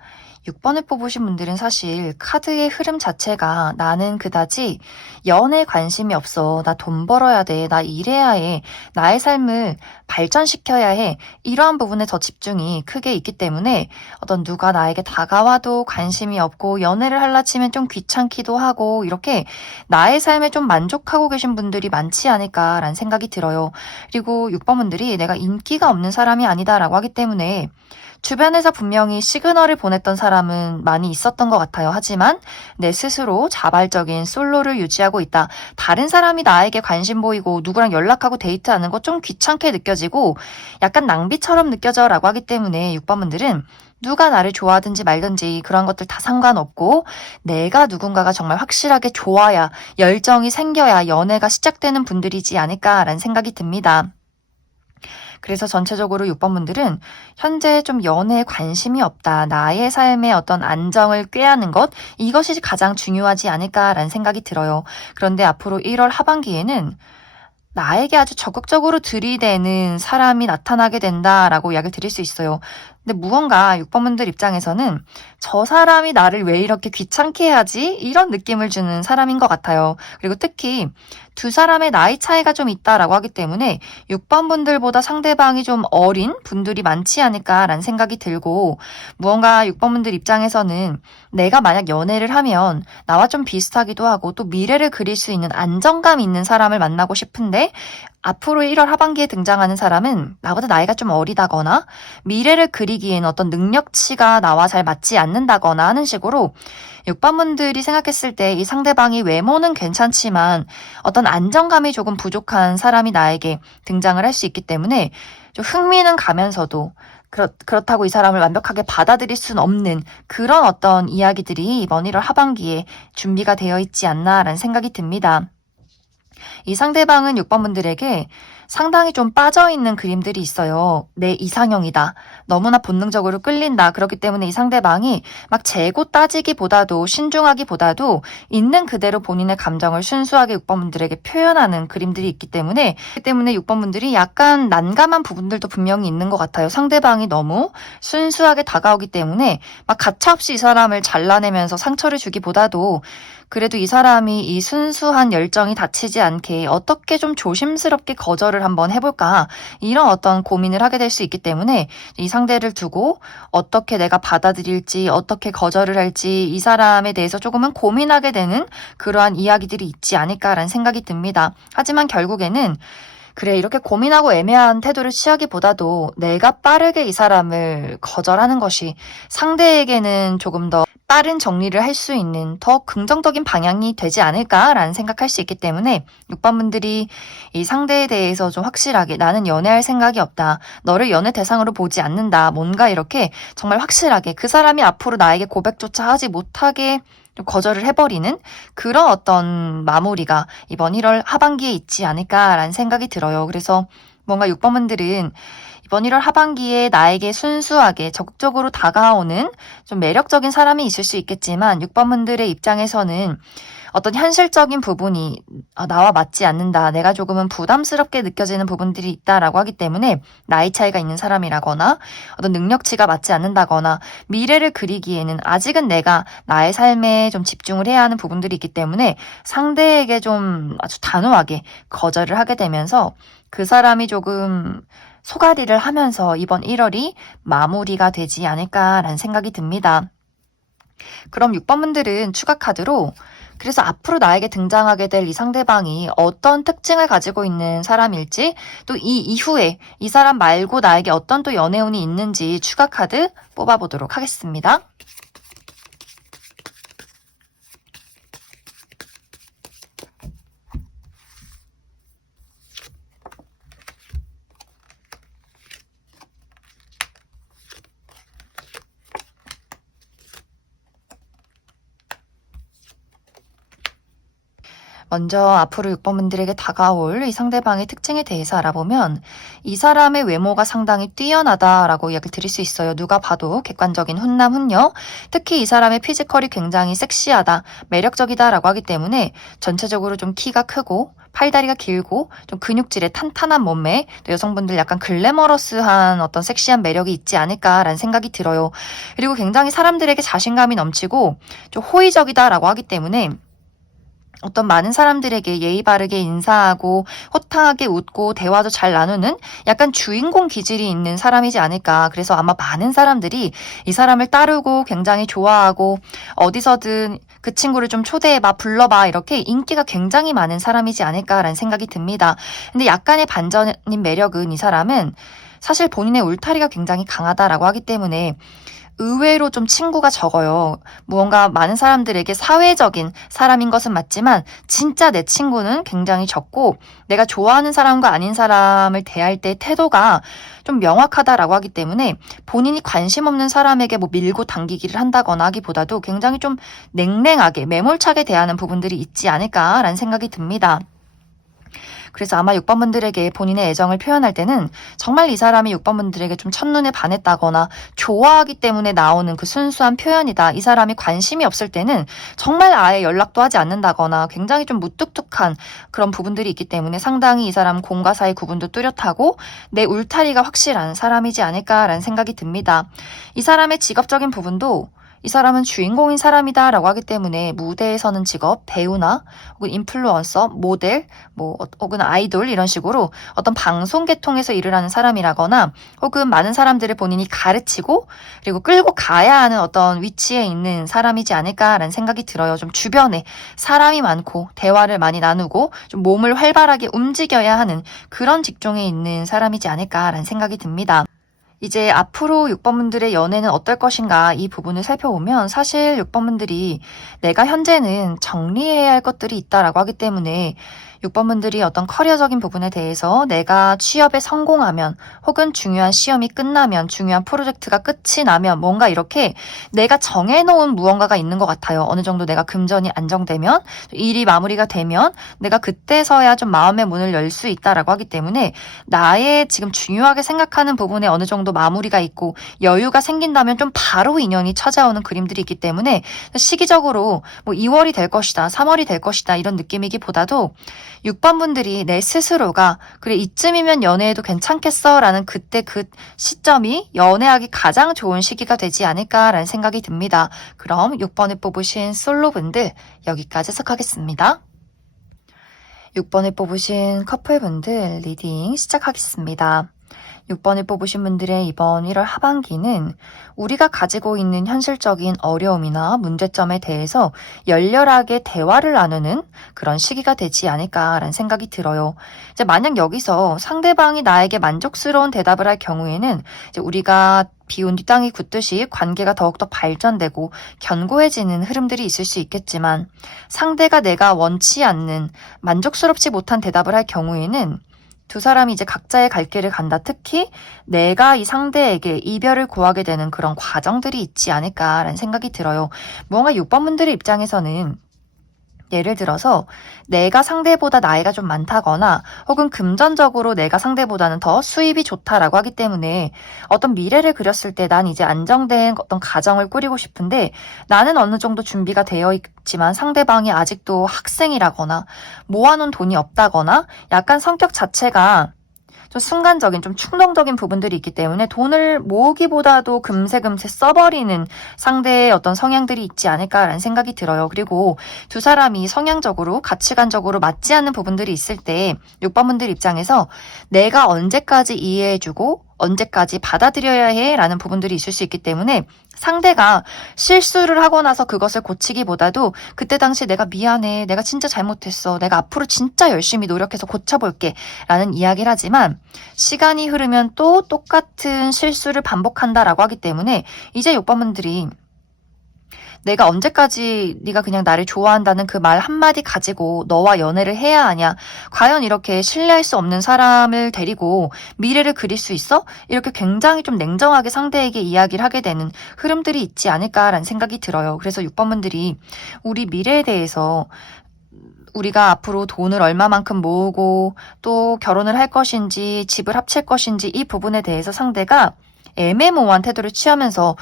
6번을 뽑으신 분들은 사실 카드의 흐름 자체가 나는 그다지 연애에 관심이 없어. 나 돈 벌어야 돼. 나 일해야 해. 나의 삶을 발전시켜야 해. 이러한 부분에 더 집중이 크게 있기 때문에 어떤 누가 나에게 다가와도 관심이 없고 연애를 할라 치면 좀 귀찮기도 하고 이렇게 나의 삶에 좀 만족하고 계신 분들이 많지 않을까라는 생각이 들어요. 그리고 6번 분들이 내가 인기가 없는 사람이 아니다라고 하기 때문에 주변에서 분명히 시그널을 보냈던 사람은 많이 있었던 것 같아요. 하지만 내 스스로 자발적인 솔로를 유지하고 있다. 다른 사람이 나에게 관심 보이고 누구랑 연락하고 데이트하는 거 좀 귀찮게 느껴지고 약간 낭비처럼 느껴져라고 하기 때문에 6번 분들은 누가 나를 좋아하든지 말든지 그런 것들 다 상관없고 내가 누군가가 정말 확실하게 좋아야 열정이 생겨야 연애가 시작되는 분들이지 않을까라는 생각이 듭니다. 그래서 전체적으로 6번 분들은 현재 좀 연애에 관심이 없다. 나의 삶의 어떤 안정을 꾀하는 것, 이것이 가장 중요하지 않을까라는 생각이 들어요. 그런데 앞으로 1월 하반기에는 나에게 아주 적극적으로 들이대는 사람이 나타나게 된다라고 이야기를 드릴 수 있어요. 근데 무언가 6번 분들 입장에서는 저 사람이 나를 왜 이렇게 귀찮게 해야지? 이런 느낌을 주는 사람인 것 같아요. 그리고 특히 두 사람의 나이 차이가 좀 있다라고 하기 때문에 6번 분들보다 상대방이 좀 어린 분들이 많지 않을까라는 생각이 들고 무언가 6번 분들 입장에서는 내가 만약 연애를 하면 나와 좀 비슷하기도 하고 또 미래를 그릴 수 있는 안정감 있는 사람을 만나고 싶은데 앞으로 1월 하반기에 등장하는 사람은 나보다 나이가 좀 어리다거나 미래를 그리기엔 어떤 능력치가 나와 잘 맞지 않는다거나 하는 식으로 6번 분들이 생각했을 때 이 상대방이 외모는 괜찮지만 어떤 안정감이 조금 부족한 사람이 나에게 등장을 할 수 있기 때문에 좀 흥미는 가면서도 그렇다고 이 사람을 완벽하게 받아들일 수는 없는 그런 어떤 이야기들이 이번 1월 하반기에 준비가 되어 있지 않나라는 생각이 듭니다. 이 상대방은 6번 분들에게 상당히 좀 빠져있는 그림들이 있어요. 내 이상형이다. 너무나 본능적으로 끌린다. 그렇기 때문에 이 상대방이 막 재고 따지기보다도 신중하기보다도 있는 그대로 본인의 감정을 순수하게 6번 분들에게 표현하는 그림들이 있기 때문에 6번 분들이 약간 난감한 부분들도 분명히 있는 것 같아요. 상대방이 너무 순수하게 다가오기 때문에 막 가차없이 이 사람을 잘라내면서 상처를 주기보다도 그래도 이 사람이 이 순수한 열정이 다치지 않게 어떻게 좀 조심스럽게 거절을 한번 해볼까 이런 어떤 고민을 하게 될 수 있기 때문에 이 상대를 두고 어떻게 내가 받아들일지 어떻게 거절을 할지 이 사람에 대해서 조금은 고민하게 되는 그러한 이야기들이 있지 않을까라는 생각이 듭니다. 하지만 결국에는 그래 이렇게 고민하고 애매한 태도를 취하기보다도 내가 빠르게 이 사람을 거절하는 것이 상대에게는 조금 더 다른 정리를 할 수 있는 더 긍정적인 방향이 되지 않을까라는 생각할 수 있기 때문에 6번 분들이 이 상대에 대해서 좀 확실하게 나는 연애할 생각이 없다. 너를 연애 대상으로 보지 않는다. 뭔가 이렇게 정말 확실하게 그 사람이 앞으로 나에게 고백조차 하지 못하게 좀 거절을 해버리는 그런 어떤 마무리가 이번 1월 하반기에 있지 않을까라는 생각이 들어요. 그래서 뭔가 6번 분들은 이번 1월 하반기에 나에게 순수하게 적극적으로 다가오는 좀 매력적인 사람이 있을 수 있겠지만 6번 분들의 입장에서는 어떤 현실적인 부분이 나와 맞지 않는다. 내가 조금은 부담스럽게 느껴지는 부분들이 있다라고 하기 때문에 나이 차이가 있는 사람이라거나 어떤 능력치가 맞지 않는다거나 미래를 그리기에는 아직은 내가 나의 삶에 좀 집중을 해야 하는 부분들이 있기 때문에 상대에게 좀 아주 단호하게 거절을 하게 되면서 그 사람이 조금 소가리를 하면서 이번 1월이 마무리가 되지 않을까라는 생각이 듭니다. 그럼 6번 분들은 추가 카드로 그래서 앞으로 나에게 등장하게 될 이 상대방이 어떤 특징을 가지고 있는 사람일지 또 이 이후에 이 사람 말고 나에게 어떤 또 연애운이 있는지 추가 카드 뽑아보도록 하겠습니다. 먼저 앞으로 6번 분들에게 다가올 이 상대방의 특징에 대해서 알아보면 이 사람의 외모가 상당히 뛰어나다라고 이야기를 드릴 수 있어요. 누가 봐도 객관적인 훈남 훈녀, 특히 이 사람의 피지컬이 굉장히 섹시하다, 매력적이다라고 하기 때문에 전체적으로 좀 키가 크고 팔다리가 길고 좀 근육질의 탄탄한 몸매, 또 여성분들 약간 글래머러스한 어떤 섹시한 매력이 있지 않을까라는 생각이 들어요. 그리고 굉장히 사람들에게 자신감이 넘치고 좀 호의적이다라고 하기 때문에 어떤 많은 사람들에게 예의 바르게 인사하고 호탕하게 웃고 대화도 잘 나누는 약간 주인공 기질이 있는 사람이지 않을까. 그래서 아마 많은 사람들이 이 사람을 따르고 굉장히 좋아하고 어디서든 그 친구를 좀 초대해봐, 불러봐 이렇게 인기가 굉장히 많은 사람이지 않을까라는 생각이 듭니다. 근데 약간의 반전인 매력은 이 사람은 사실 본인의 울타리가 굉장히 강하다라고 하기 때문에 의외로 좀 친구가 적어요. 무언가 많은 사람들에게 사회적인 사람인 것은 맞지만 진짜 내 친구는 굉장히 적고 내가 좋아하는 사람과 아닌 사람을 대할 때 태도가 좀 명확하다라고 하기 때문에 본인이 관심 없는 사람에게 뭐 밀고 당기기를 한다거나 하기보다도 굉장히 좀 냉랭하게 매몰차게 대하는 부분들이 있지 않을까라는 생각이 듭니다. 그래서 아마 6번 분들에게 본인의 애정을 표현할 때는 정말 이 사람이 6번 분들에게 좀 첫눈에 반했다거나 좋아하기 때문에 나오는 그 순수한 표현이다. 이 사람이 관심이 없을 때는 정말 아예 연락도 하지 않는다거나 굉장히 좀 무뚝뚝한 그런 부분들이 있기 때문에 상당히 이 사람 공과 사의 구분도 뚜렷하고 내 울타리가 확실한 사람이지 않을까라는 생각이 듭니다. 이 사람의 직업적인 부분도 이 사람은 주인공인 사람이다라고 하기 때문에 무대에 서는 직업, 배우나 혹은 인플루언서, 모델, 뭐 혹은 아이돌 이런 식으로 어떤 방송 계통에서 일을 하는 사람이라거나 혹은 많은 사람들을 본인이 가르치고 그리고 끌고 가야 하는 어떤 위치에 있는 사람이지 않을까라는 생각이 들어요. 좀 주변에 사람이 많고 대화를 많이 나누고 좀 몸을 활발하게 움직여야 하는 그런 직종에 있는 사람이지 않을까라는 생각이 듭니다. 이제 앞으로 6번 분들의 연애는 어떨 것인가 이 부분을 살펴보면 사실 6번 분들이 내가 현재는 정리해야 할 것들이 있다라고 하기 때문에 6번 분들이 어떤 커리어적인 부분에 대해서 내가 취업에 성공하면 혹은 중요한 시험이 끝나면 중요한 프로젝트가 끝이 나면 뭔가 이렇게 내가 정해놓은 무언가가 있는 것 같아요. 어느 정도 내가 금전이 안정되면 일이 마무리가 되면 내가 그때서야 좀 마음의 문을 열 수 있다라고 하기 때문에 나의 지금 중요하게 생각하는 부분에 어느 정도 마무리가 있고 여유가 생긴다면 좀 바로 인연이 찾아오는 그림들이 있기 때문에 시기적으로 뭐 2월이 될 것이다, 3월이 될 것이다 이런 느낌이기보다도 6번 분들이 내 스스로가 그래 이쯤이면 연애해도 괜찮겠어 라는 그때 그 시점이 연애하기 가장 좋은 시기가 되지 않을까라는 생각이 듭니다. 그럼 6번을 뽑으신 솔로분들 여기까지 해석하겠습니다. 6번을 뽑으신 커플분들 리딩 시작하겠습니다. 6번을 뽑으신 분들의 이번 1월 하반기는 우리가 가지고 있는 현실적인 어려움이나 문제점에 대해서 열렬하게 대화를 나누는 그런 시기가 되지 않을까라는 생각이 들어요. 이제 만약 여기서 상대방이 나에게 만족스러운 대답을 할 경우에는 이제 우리가 비온 뒤 땅이 굳듯이 관계가 더욱더 발전되고 견고해지는 흐름들이 있을 수 있겠지만 상대가 내가 원치 않는 만족스럽지 못한 대답을 할 경우에는 두 사람이 이제 각자의 갈 길을 간다. 특히 내가 이 상대에게 이별을 고하게 되는 그런 과정들이 있지 않을까라는 생각이 들어요. 뭔가 6번 분들의 입장에서는 예를 들어서 내가 상대보다 나이가 좀 많다거나 혹은 금전적으로 내가 상대보다는 더 수입이 좋다라고 하기 때문에 어떤 미래를 그렸을 때 난 이제 안정된 어떤 가정을 꾸리고 싶은데 나는 어느 정도 준비가 되어 있지만 상대방이 아직도 학생이라거나 모아놓은 돈이 없다거나 약간 성격 자체가 좀 순간적인, 좀 충동적인 부분들이 있기 때문에 돈을 모으기보다도 금세금세 써버리는 상대의 어떤 성향들이 있지 않을까라는 생각이 들어요. 그리고 두 사람이 성향적으로, 가치관적으로 맞지 않는 부분들이 있을 때 6번 분들 입장에서 내가 언제까지 이해해주고 언제까지 받아들여야 해? 라는 부분들이 있을 수 있기 때문에 상대가 실수를 하고 나서 그것을 고치기보다도 그때 당시 내가 미안해, 내가 진짜 잘못했어, 내가 앞으로 진짜 열심히 노력해서 고쳐볼게 라는 이야기를 하지만 시간이 흐르면 또 똑같은 실수를 반복한다라고 하기 때문에 이제 6번 분들이 내가 언제까지 네가 그냥 나를 좋아한다는 그 말 한마디 가지고 너와 연애를 해야 하냐? 과연 이렇게 신뢰할 수 없는 사람을 데리고 미래를 그릴 수 있어? 이렇게 굉장히 좀 냉정하게 상대에게 이야기를 하게 되는 흐름들이 있지 않을까라는 생각이 들어요. 그래서 6번 분들이 우리 미래에 대해서 우리가 앞으로 돈을 얼마만큼 모으고 또 결혼을 할 것인지 집을 합칠 것인지 이 부분에 대해서 상대가 애매모호한 태도를 취하면서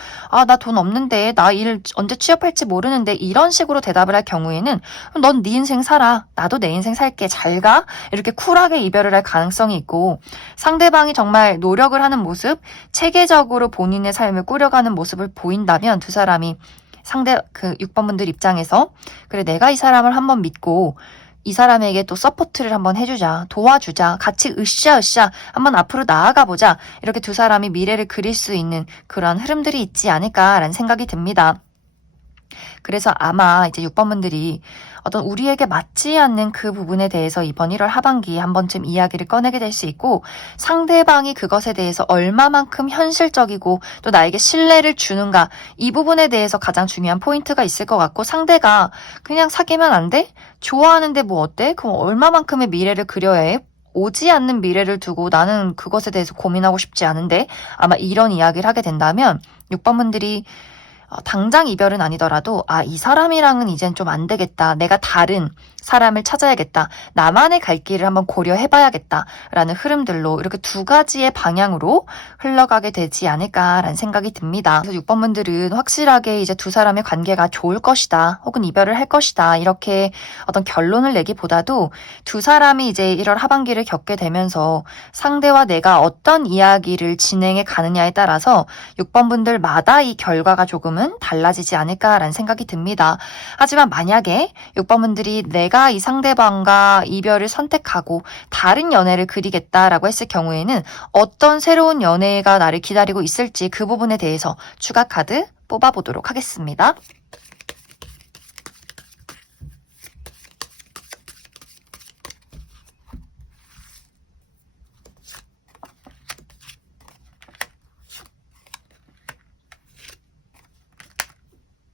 나 돈 없는데 나 일 언제 취업할지 모르는데 이런 식으로 대답을 할 경우에는 넌 네 인생 살아. 나도 내 인생 살게. 잘 가. 이렇게 쿨하게 이별을 할 가능성이 있고 상대방이 정말 노력을 하는 모습, 체계적으로 본인의 삶을 꾸려가는 모습을 보인다면 두 사람이 상대 그 6번 분들 입장에서 그래 내가 이 사람을 한번 믿고 이 사람에게 또 서포트를 한번 해주자, 도와주자, 같이 으쌰으쌰 한번 앞으로 나아가 보자 이렇게 두 사람이 미래를 그릴 수 있는 그런 흐름들이 있지 않을까라는 생각이 듭니다. 그래서 아마 이제 6번 분들이 어떤 우리에게 맞지 않는 그 부분에 대해서 이번 1월 하반기에 한 번쯤 이야기를 꺼내게 될 수 있고 상대방이 그것에 대해서 얼마만큼 현실적이고 또 나에게 신뢰를 주는가 이 부분에 대해서 가장 중요한 포인트가 있을 것 같고 상대가 그냥 사귀면 안 돼? 좋아하는데 뭐 어때? 그럼 얼마만큼의 미래를 그려야 해? 오지 않는 미래를 두고 나는 그것에 대해서 고민하고 싶지 않은데 아마 이런 이야기를 하게 된다면 6번 분들이 당장 이별은 아니더라도 이 사람이랑은 이젠 좀 안 되겠다. 내가 다른 사람을 찾아야겠다. 나만의 갈 길을 한번 고려해봐야겠다라는 흐름들로 이렇게 두 가지의 방향으로 흘러가게 되지 않을까라는 생각이 듭니다. 그래서 6번 분들은 확실하게 이제 두 사람의 관계가 좋을 것이다. 혹은 이별을 할 것이다. 이렇게 어떤 결론을 내기보다도 두 사람이 이제 1월 하반기를 겪게 되면서 상대와 내가 어떤 이야기를 진행해 가느냐에 따라서 6번 분들마다 이 결과가 조금은 달라지지 않을까라는 생각이 듭니다. 하지만 만약에 6번 분들이 내가 이 상대방과 이별을 선택하고 다른 연애를 그리겠다라고 했을 경우에는 어떤 새로운 연애가 나를 기다리고 있을지 그 부분에 대해서 추가 카드 뽑아보도록 하겠습니다.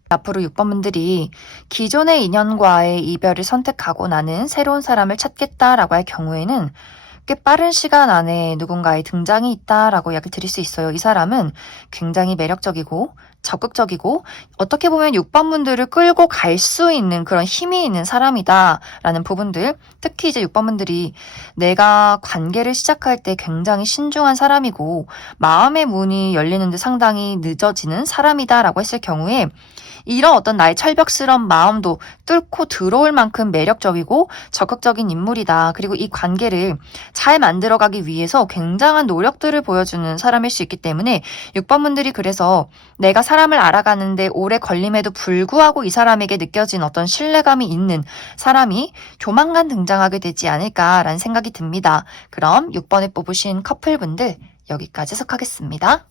앞으로 6번 분들이 기존의 인연과의 이별을 선택하고 나는 새로운 사람을 찾겠다라고 할 경우에는 꽤 빠른 시간 안에 누군가의 등장이 있다라고 이야기 드릴 수 있어요. 이 사람은 굉장히 매력적이고 적극적이고 어떻게 보면 6번 분들을 끌고 갈 수 있는 그런 힘이 있는 사람이다라는 부분들 특히 이제 6번 분들이 내가 관계를 시작할 때 굉장히 신중한 사람이고 마음의 문이 열리는데 상당히 늦어지는 사람이다라고 했을 경우에 이런 어떤 나의 철벽스러운 마음도 뚫고 들어올 만큼 매력적이고 적극적인 인물이다. 그리고 이 관계를 잘 만들어가기 위해서 굉장한 노력들을 보여주는 사람일 수 있기 때문에 6번 분들이 그래서 내가 사람을 알아가는데 오래 걸림에도 불구하고 이 사람에게 느껴진 어떤 신뢰감이 있는 사람이 조만간 등장하게 되지 않을까라는 생각이 듭니다. 그럼 6번에 뽑으신 커플분들 여기까지 해석하겠습니다.